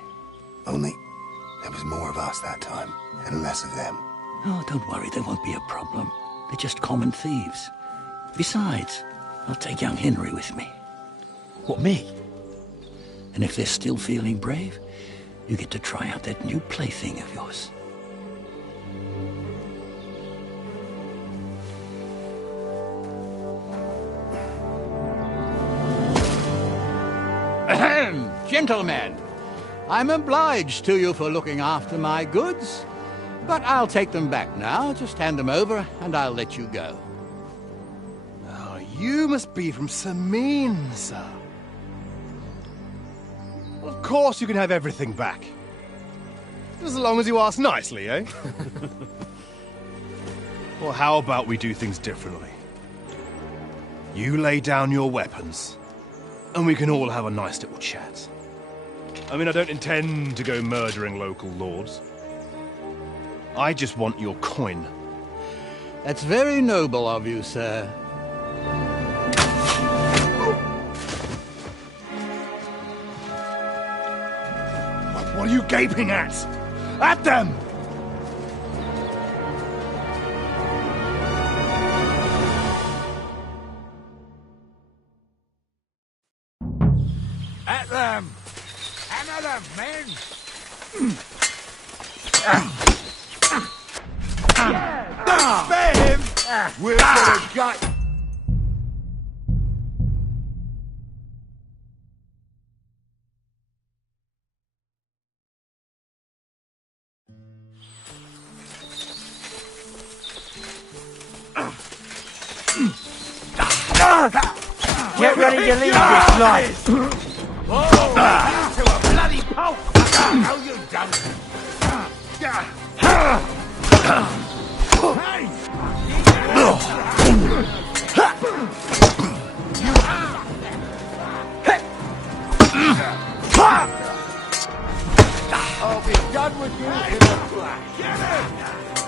Only there was more of us that time, and less of them. Oh, don't worry, there won't be a problem. They're just common thieves. Besides, I'll take young Henry with me. What, me? And if they're still feeling brave, you get to try out that new plaything of yours. Gentlemen, I'm obliged to you for looking after my goods, but I'll take them back now. Just hand them over, and I'll let you go. Oh, you must be from Samin, sir. Well, of course you can have everything back. As long as you ask nicely, eh? Well, how about we do things differently? You lay down your weapons, and we can all have a nice little chat. I mean, I don't intend to go murdering local lords. I just want your coin. That's very noble of you, sir. What are you gaping at? At them! At them! Hammer them, men! Spare him! We're gonna gut... Get ready to leave this life! To a bloody pulp! How you done I'll be done with you in a flash.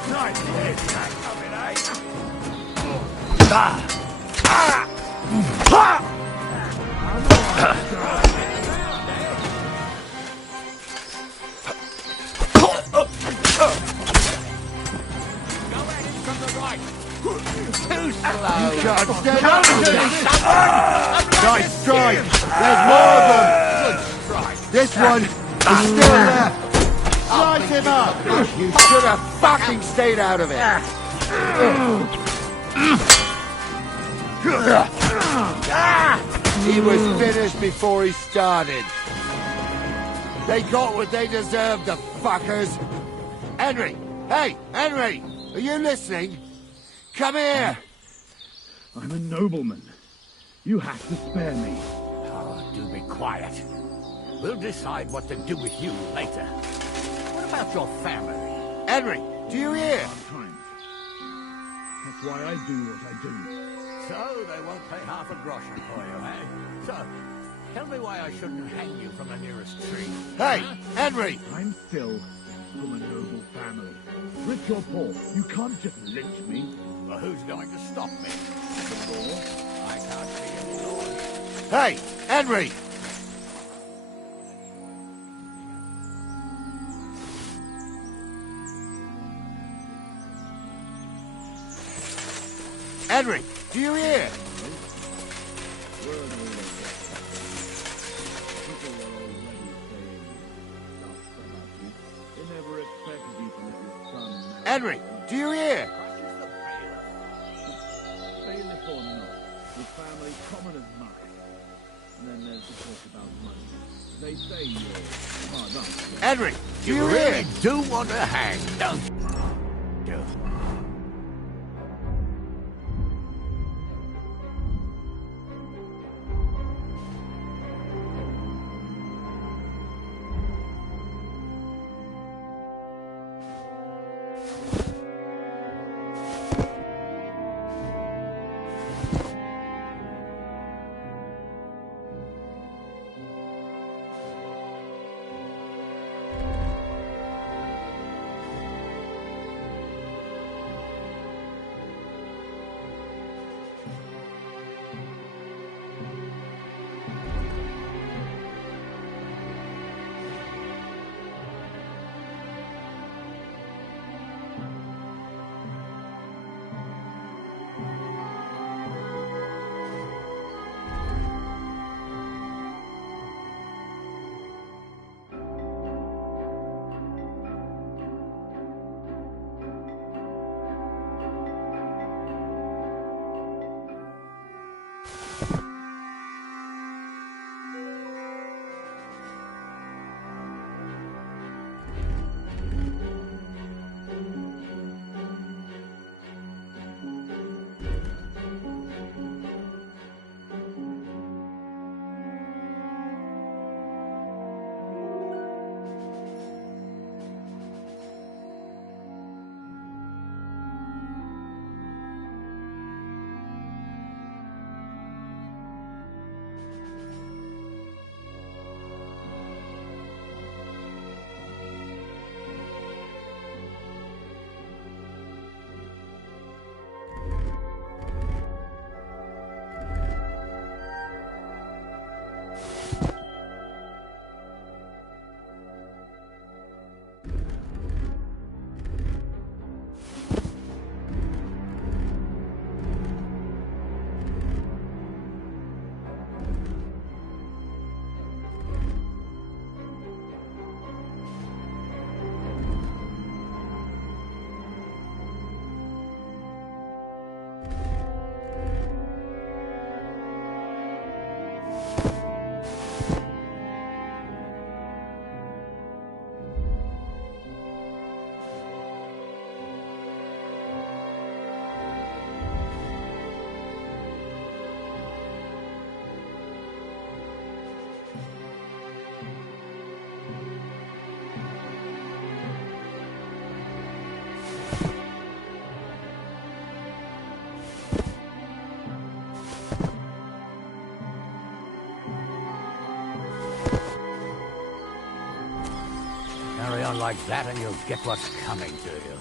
Nice hit, coming, eh? Nice strike! There's more of them! This one He's still left! Slice him up! You should have fucking stayed out of it! He was finished before he started. They got what they deserved, the fuckers! Henry! Hey, Henry! Are you listening? Come here! I'm a nobleman. You have to spare me. Oh, do be quiet. We'll decide what to do with you later. What about your family? Henry, do you hear? Sometimes. That's why I do what I do. So they won't pay half a groschen for you, eh? So, tell me why I shouldn't hang you from the nearest tree. Hey, Huh? Henry! I'm still from a noble family. Rich or poor, you can't just lynch me. Well, who's going to stop me? The law? I can't see any law here. Hey, Henry! Henry, do you hear? Henry, do you hear? Bailiff or not, your family's common as much. And then there's the talk about money. They say you're hard up. Henry, do you really hear? do want to hang, don't you? Carry on like that and you'll get what's coming to you.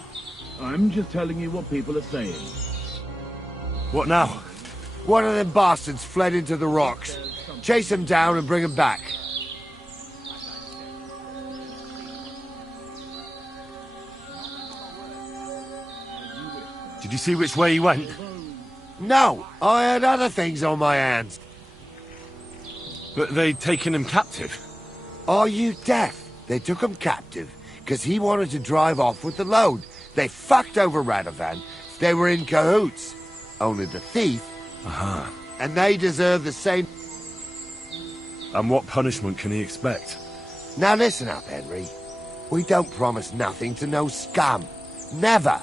I'm just telling you what people are saying. What now? One of them bastards fled into the rocks. Chase him down and bring him back. Did you see which way he went? No, I had other things on my hands. But they'd taken him captive. Are you deaf? They took him captive because he wanted to drive off with the load. They fucked over Radovan. They were in cahoots. Only the thief. Uh-huh. And they deserve the same. And what punishment can he expect? Now listen up, Henry. We don't promise nothing to no scum. Never.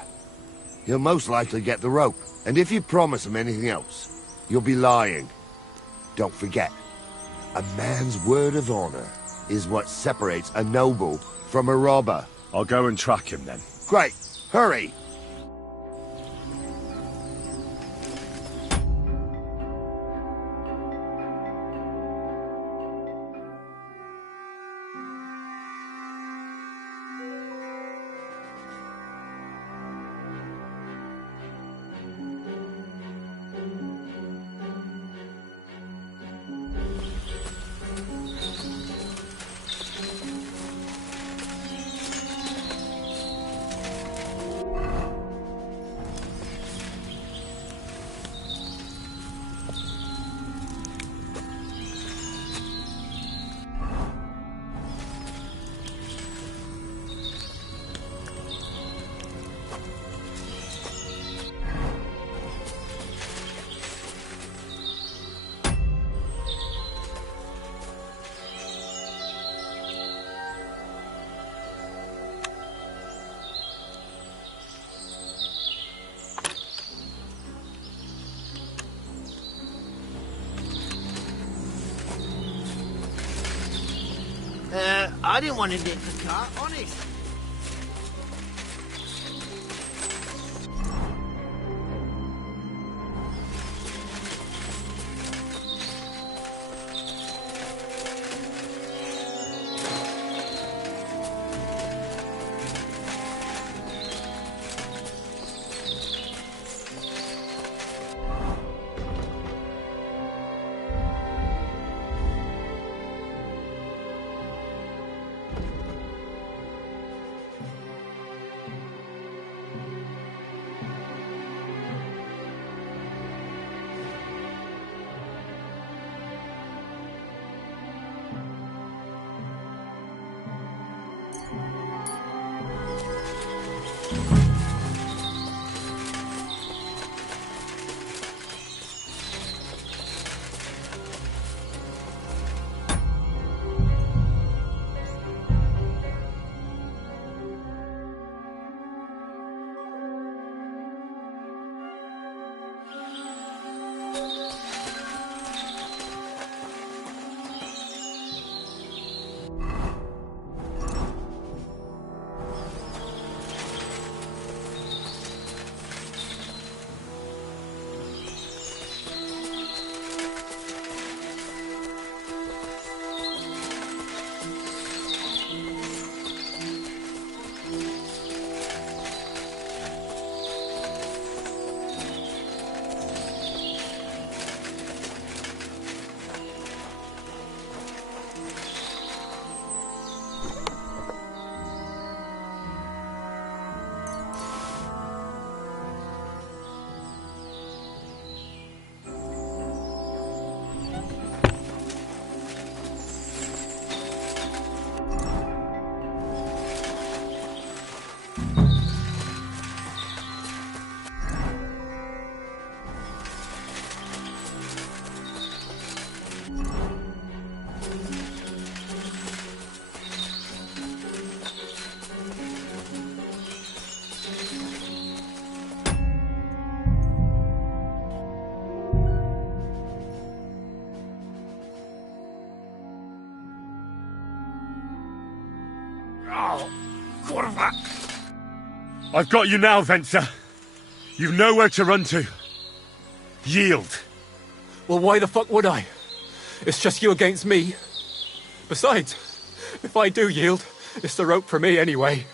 He'll most likely get the rope. And if you promise him anything else, you'll be lying. Don't forget, a man's word of honor is what separates a noble from a robber. I'll go and track him then. Great. Hurry. I didn't want to nick the car, honest. I've got you now, Venser. You've nowhere to run to. Yield. Well, why the fuck would I? It's just you against me. Besides, if I do yield, it's the rope for me anyway.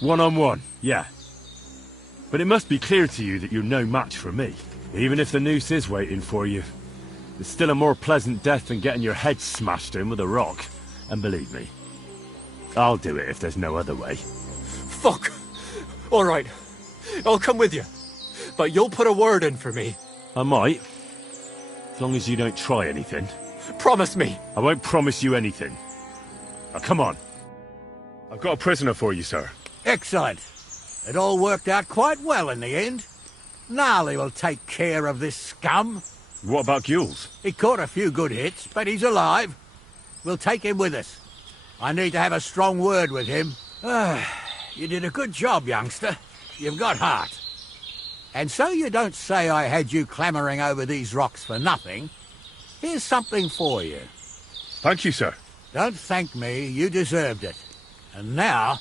One-on-one, yeah. But it must be clear to you that you're no match for me. Even if the noose is waiting for you. It's still a more pleasant death than getting your head smashed in with a rock. And believe me, I'll do it if there's no other way. Fuck! Alright, I'll come with you. but you'll put a word in for me. I might. As long as you don't try anything. Promise me. I won't promise you anything. Now, come on. I've got a prisoner for you, sir. Excellent. It all worked out quite well in the end. Gnarly will take care of this scum. What about Gules? He caught a few good hits, but he's alive. We'll take him with us. I need to have a strong word with him. You did a good job, youngster. You've got heart. And so you don't say I had you clambering over these rocks for nothing. Here's something for you. Thank you, sir. Don't thank me. You deserved it. And now,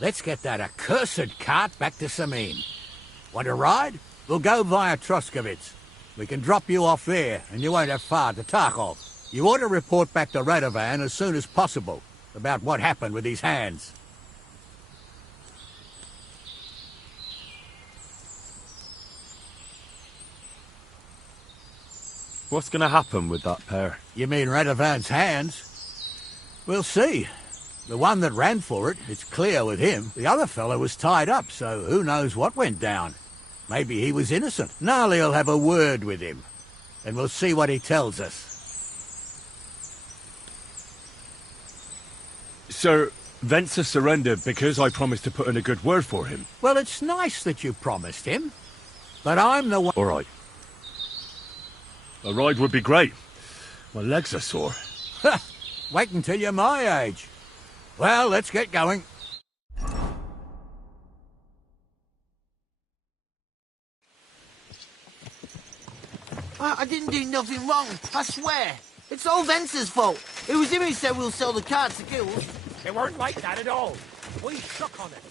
let's get that accursed cart back to Sameen. Want to ride? We'll go via Troskovitz. We can drop you off there, and you won't have far to Tarkov. You ought to report back to Radovan as soon as possible about what happened with these hands. What's going to happen with that pair? You mean Radovan's hands? We'll see. The one that ran for it, it's clear with him. The other fellow was tied up, so who knows what went down. Maybe he was innocent. Gnarly'll have a word with him, and we'll see what he tells us. Sir, Venser surrendered because I promised to put in a good word for him. Well, it's nice that you promised him, but I'm the one... All right. A ride would be great. My legs are sore. Wait until you're my age. Well, let's get going. I didn't do nothing wrong, I swear. It's all Venser's fault. It was him who said we'll sell the cart to Gules. It weren't like that at all. We shook on it.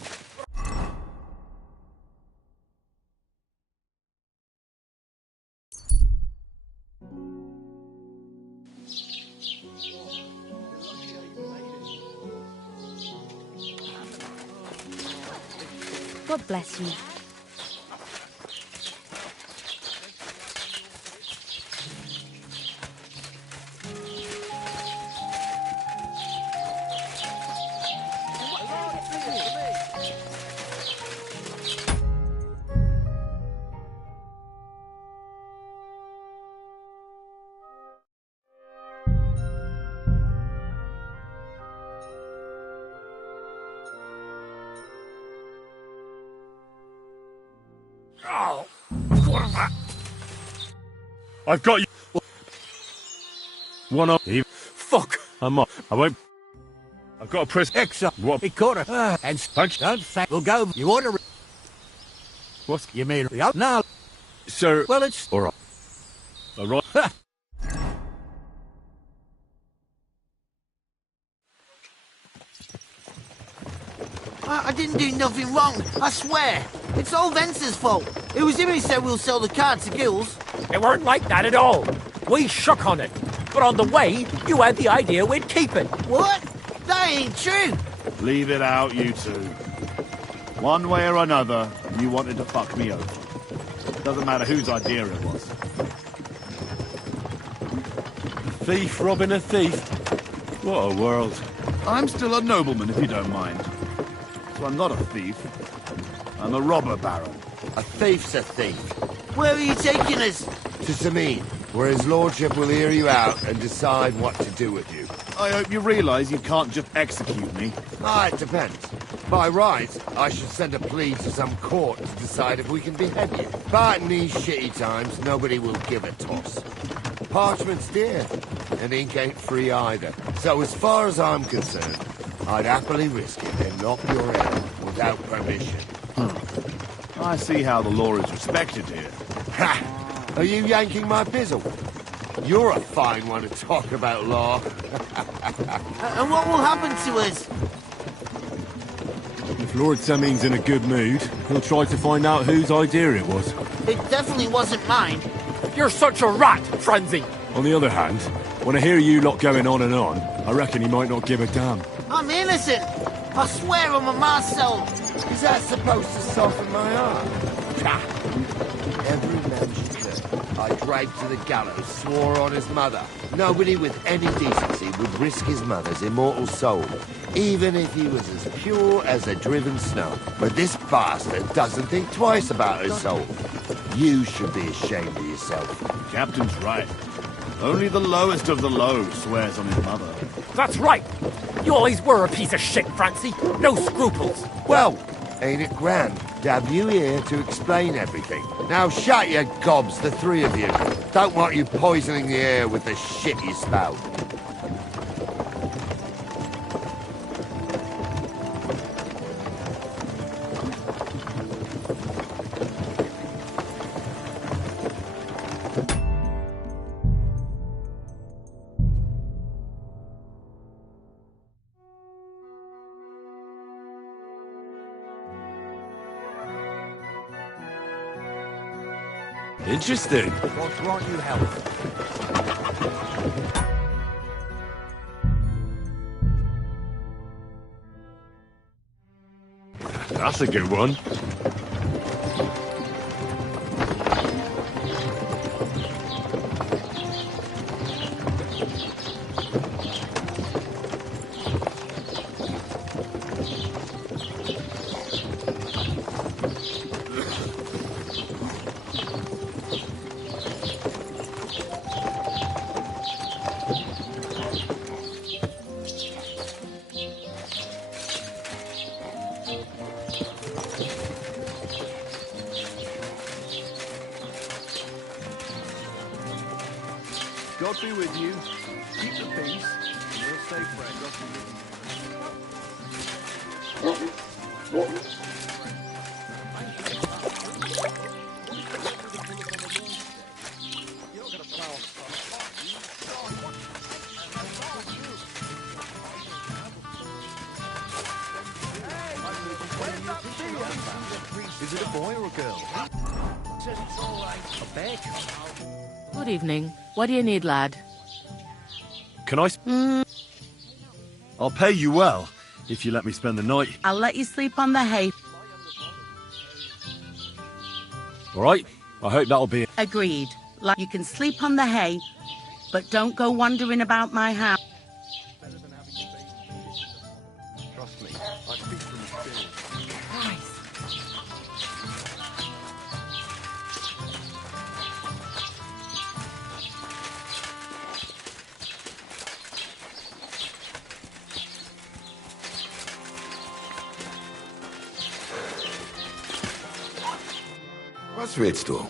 God bless you. I've got you. One up. Fuck. I'm up. I won't. I've got a prisoner. Excellent. What? He caught her. And thank you. Don't thank. We'll go. You ought to. What? You mean the other? No. Sir. Well, it's all right. All right. I didn't do nothing wrong, I swear. It's all Venser's fault. It was him who said we'll sell the cart to Gules. It weren't like that at all. We shook on it. But on the way, you had the idea we'd keep it. What? That ain't true. Leave it out, you two. One way or another, you wanted to fuck me over. Doesn't matter whose idea it was. A thief robbing a thief. What a world. I'm still a nobleman, if you don't mind. So I'm not a thief. I'm a robber baron. A thief's a thief. Where are you taking us? To Sameen, where his lordship will hear you out and decide what to do with you. I hope you realise you can't just execute me. Ah, it depends. By rights, I should send a plea to some court to decide if we can behead you. But in these shitty times, nobody will give a toss. Parchment's dear, and ink ain't free either. So as far as I'm concerned, I'd happily risk it and knock your head off without permission. I see how the law is respected here. Ha! Are you yanking my pizzle? You're a fine one to talk about law. And what will happen to us? If Lord Seming's in a good mood, he'll try to find out whose idea it was. It definitely wasn't mine. You're such a rat, Frenzy. On the other hand, when I hear you lot going on and on, I reckon he might not give a damn. I'm innocent. I swear on my ma's soul. Is that supposed to soften my heart? Every man she could, I dragged to the gallows, swore on his mother. Nobody with any decency would risk his mother's immortal soul, even if he was as pure as a driven snow. But this bastard doesn't think twice about his soul. You should be ashamed of yourself. Captain's right. Only the lowest of the low swears on his mother. That's right! You always were a piece of shit, Francie. No scruples. Well, ain't it grand to have you here to explain everything? Now shut your gobs, the three of you. Don't want you poisoning the air with the shit you spout. Interesting. What's brought you health? That's a good one. God be with you. Keep the peace, and we'll stay friends. Is it a boy or a girl? Says it's all right. A bear. Good evening. What do you need, lad? Can I... I'll pay you well, if you let me spend the night. I'll let you sleep on the hay. All right? I hope that'll be it. Agreed. Like you can sleep on the hay, but don't go wandering about my house. Trust me, I speak from experience. Was willst du?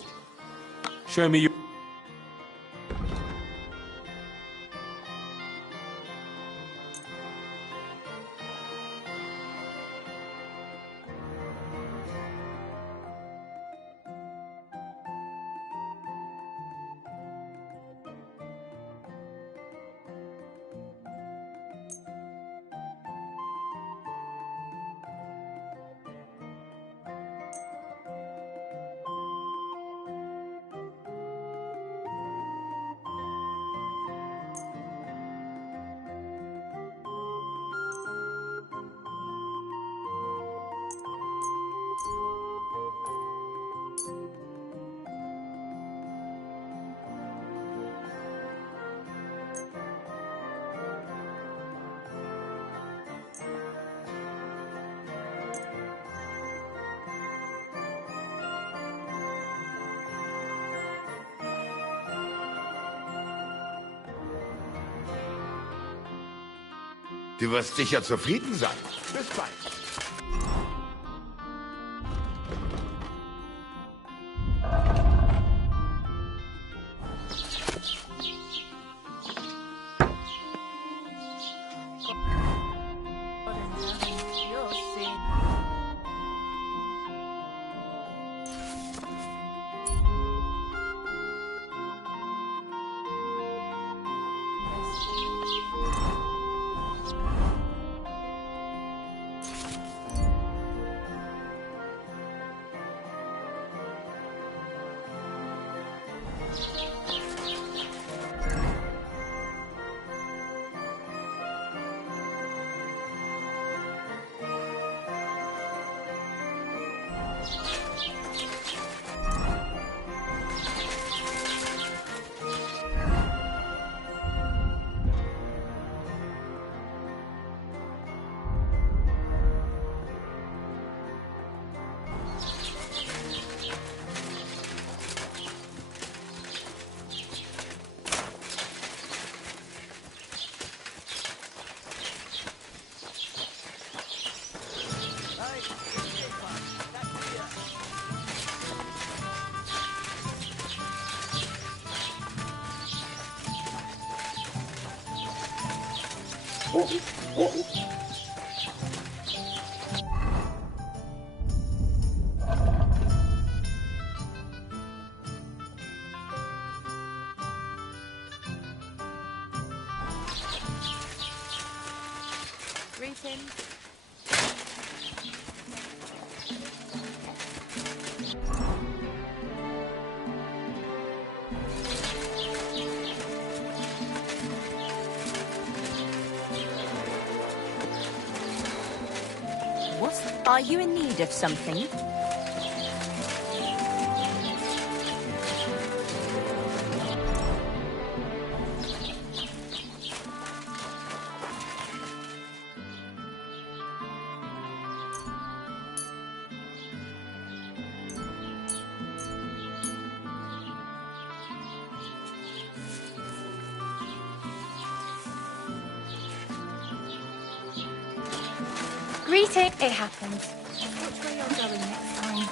Show me your... Du wirst sicher zufrieden sein. Bis bald. Greetings. Are you in need of something? Greeting. It happens. Which way you're going next time?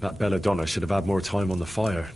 That belladonna should have had more time on the fire.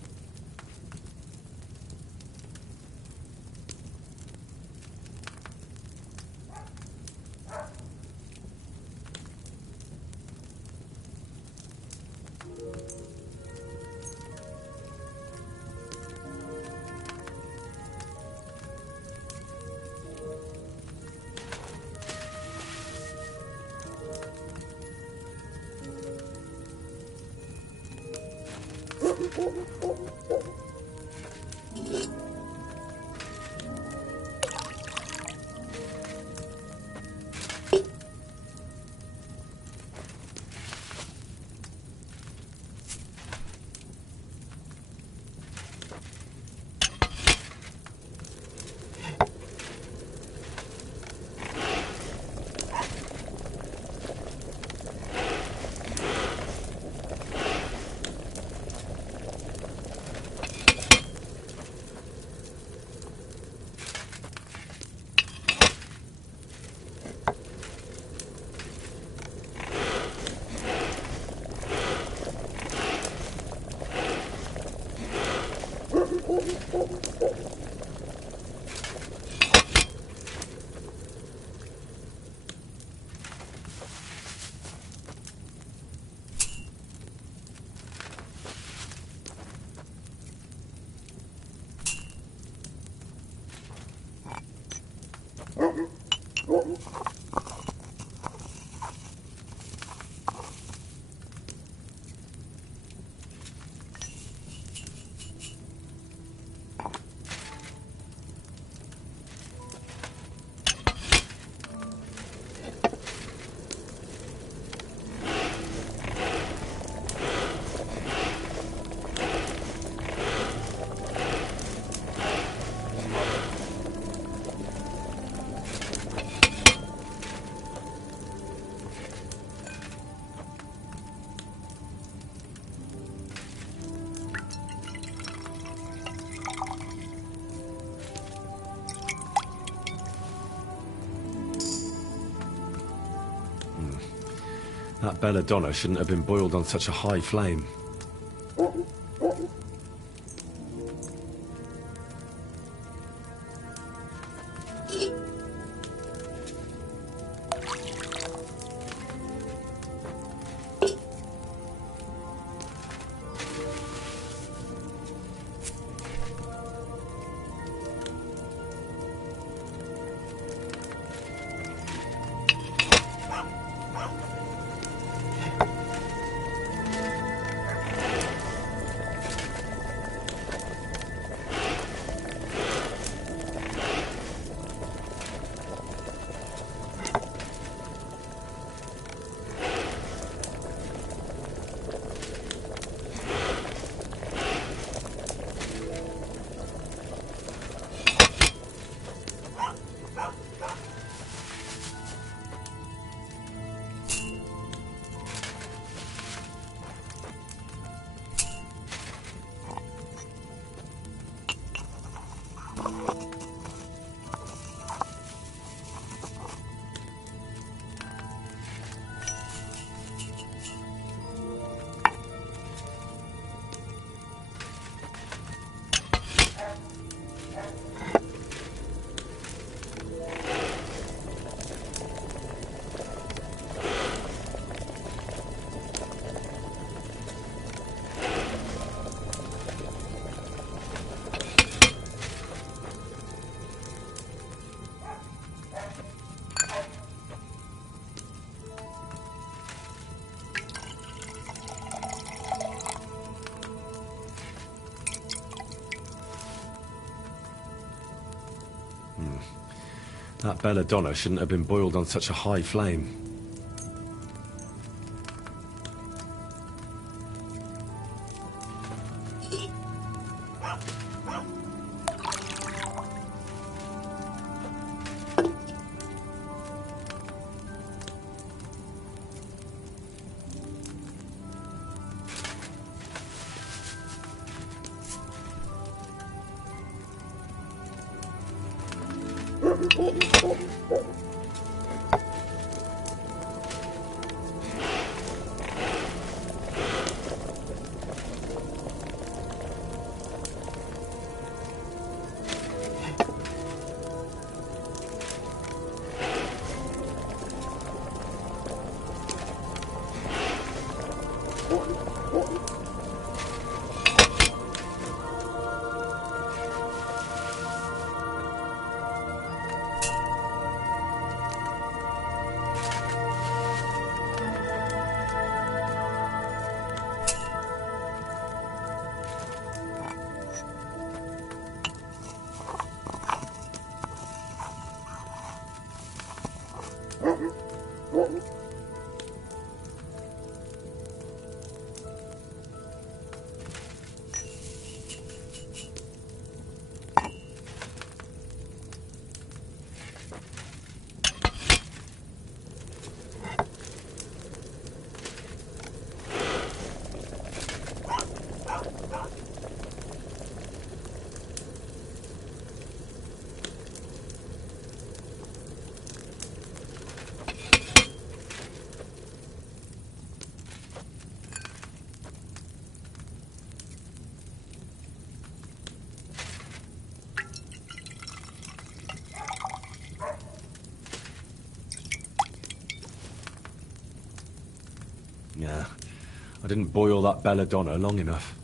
That belladonna shouldn't have been boiled on such a high flame. That belladonna shouldn't have been boiled on such a high flame. Yeah, I didn't boil that belladonna long enough.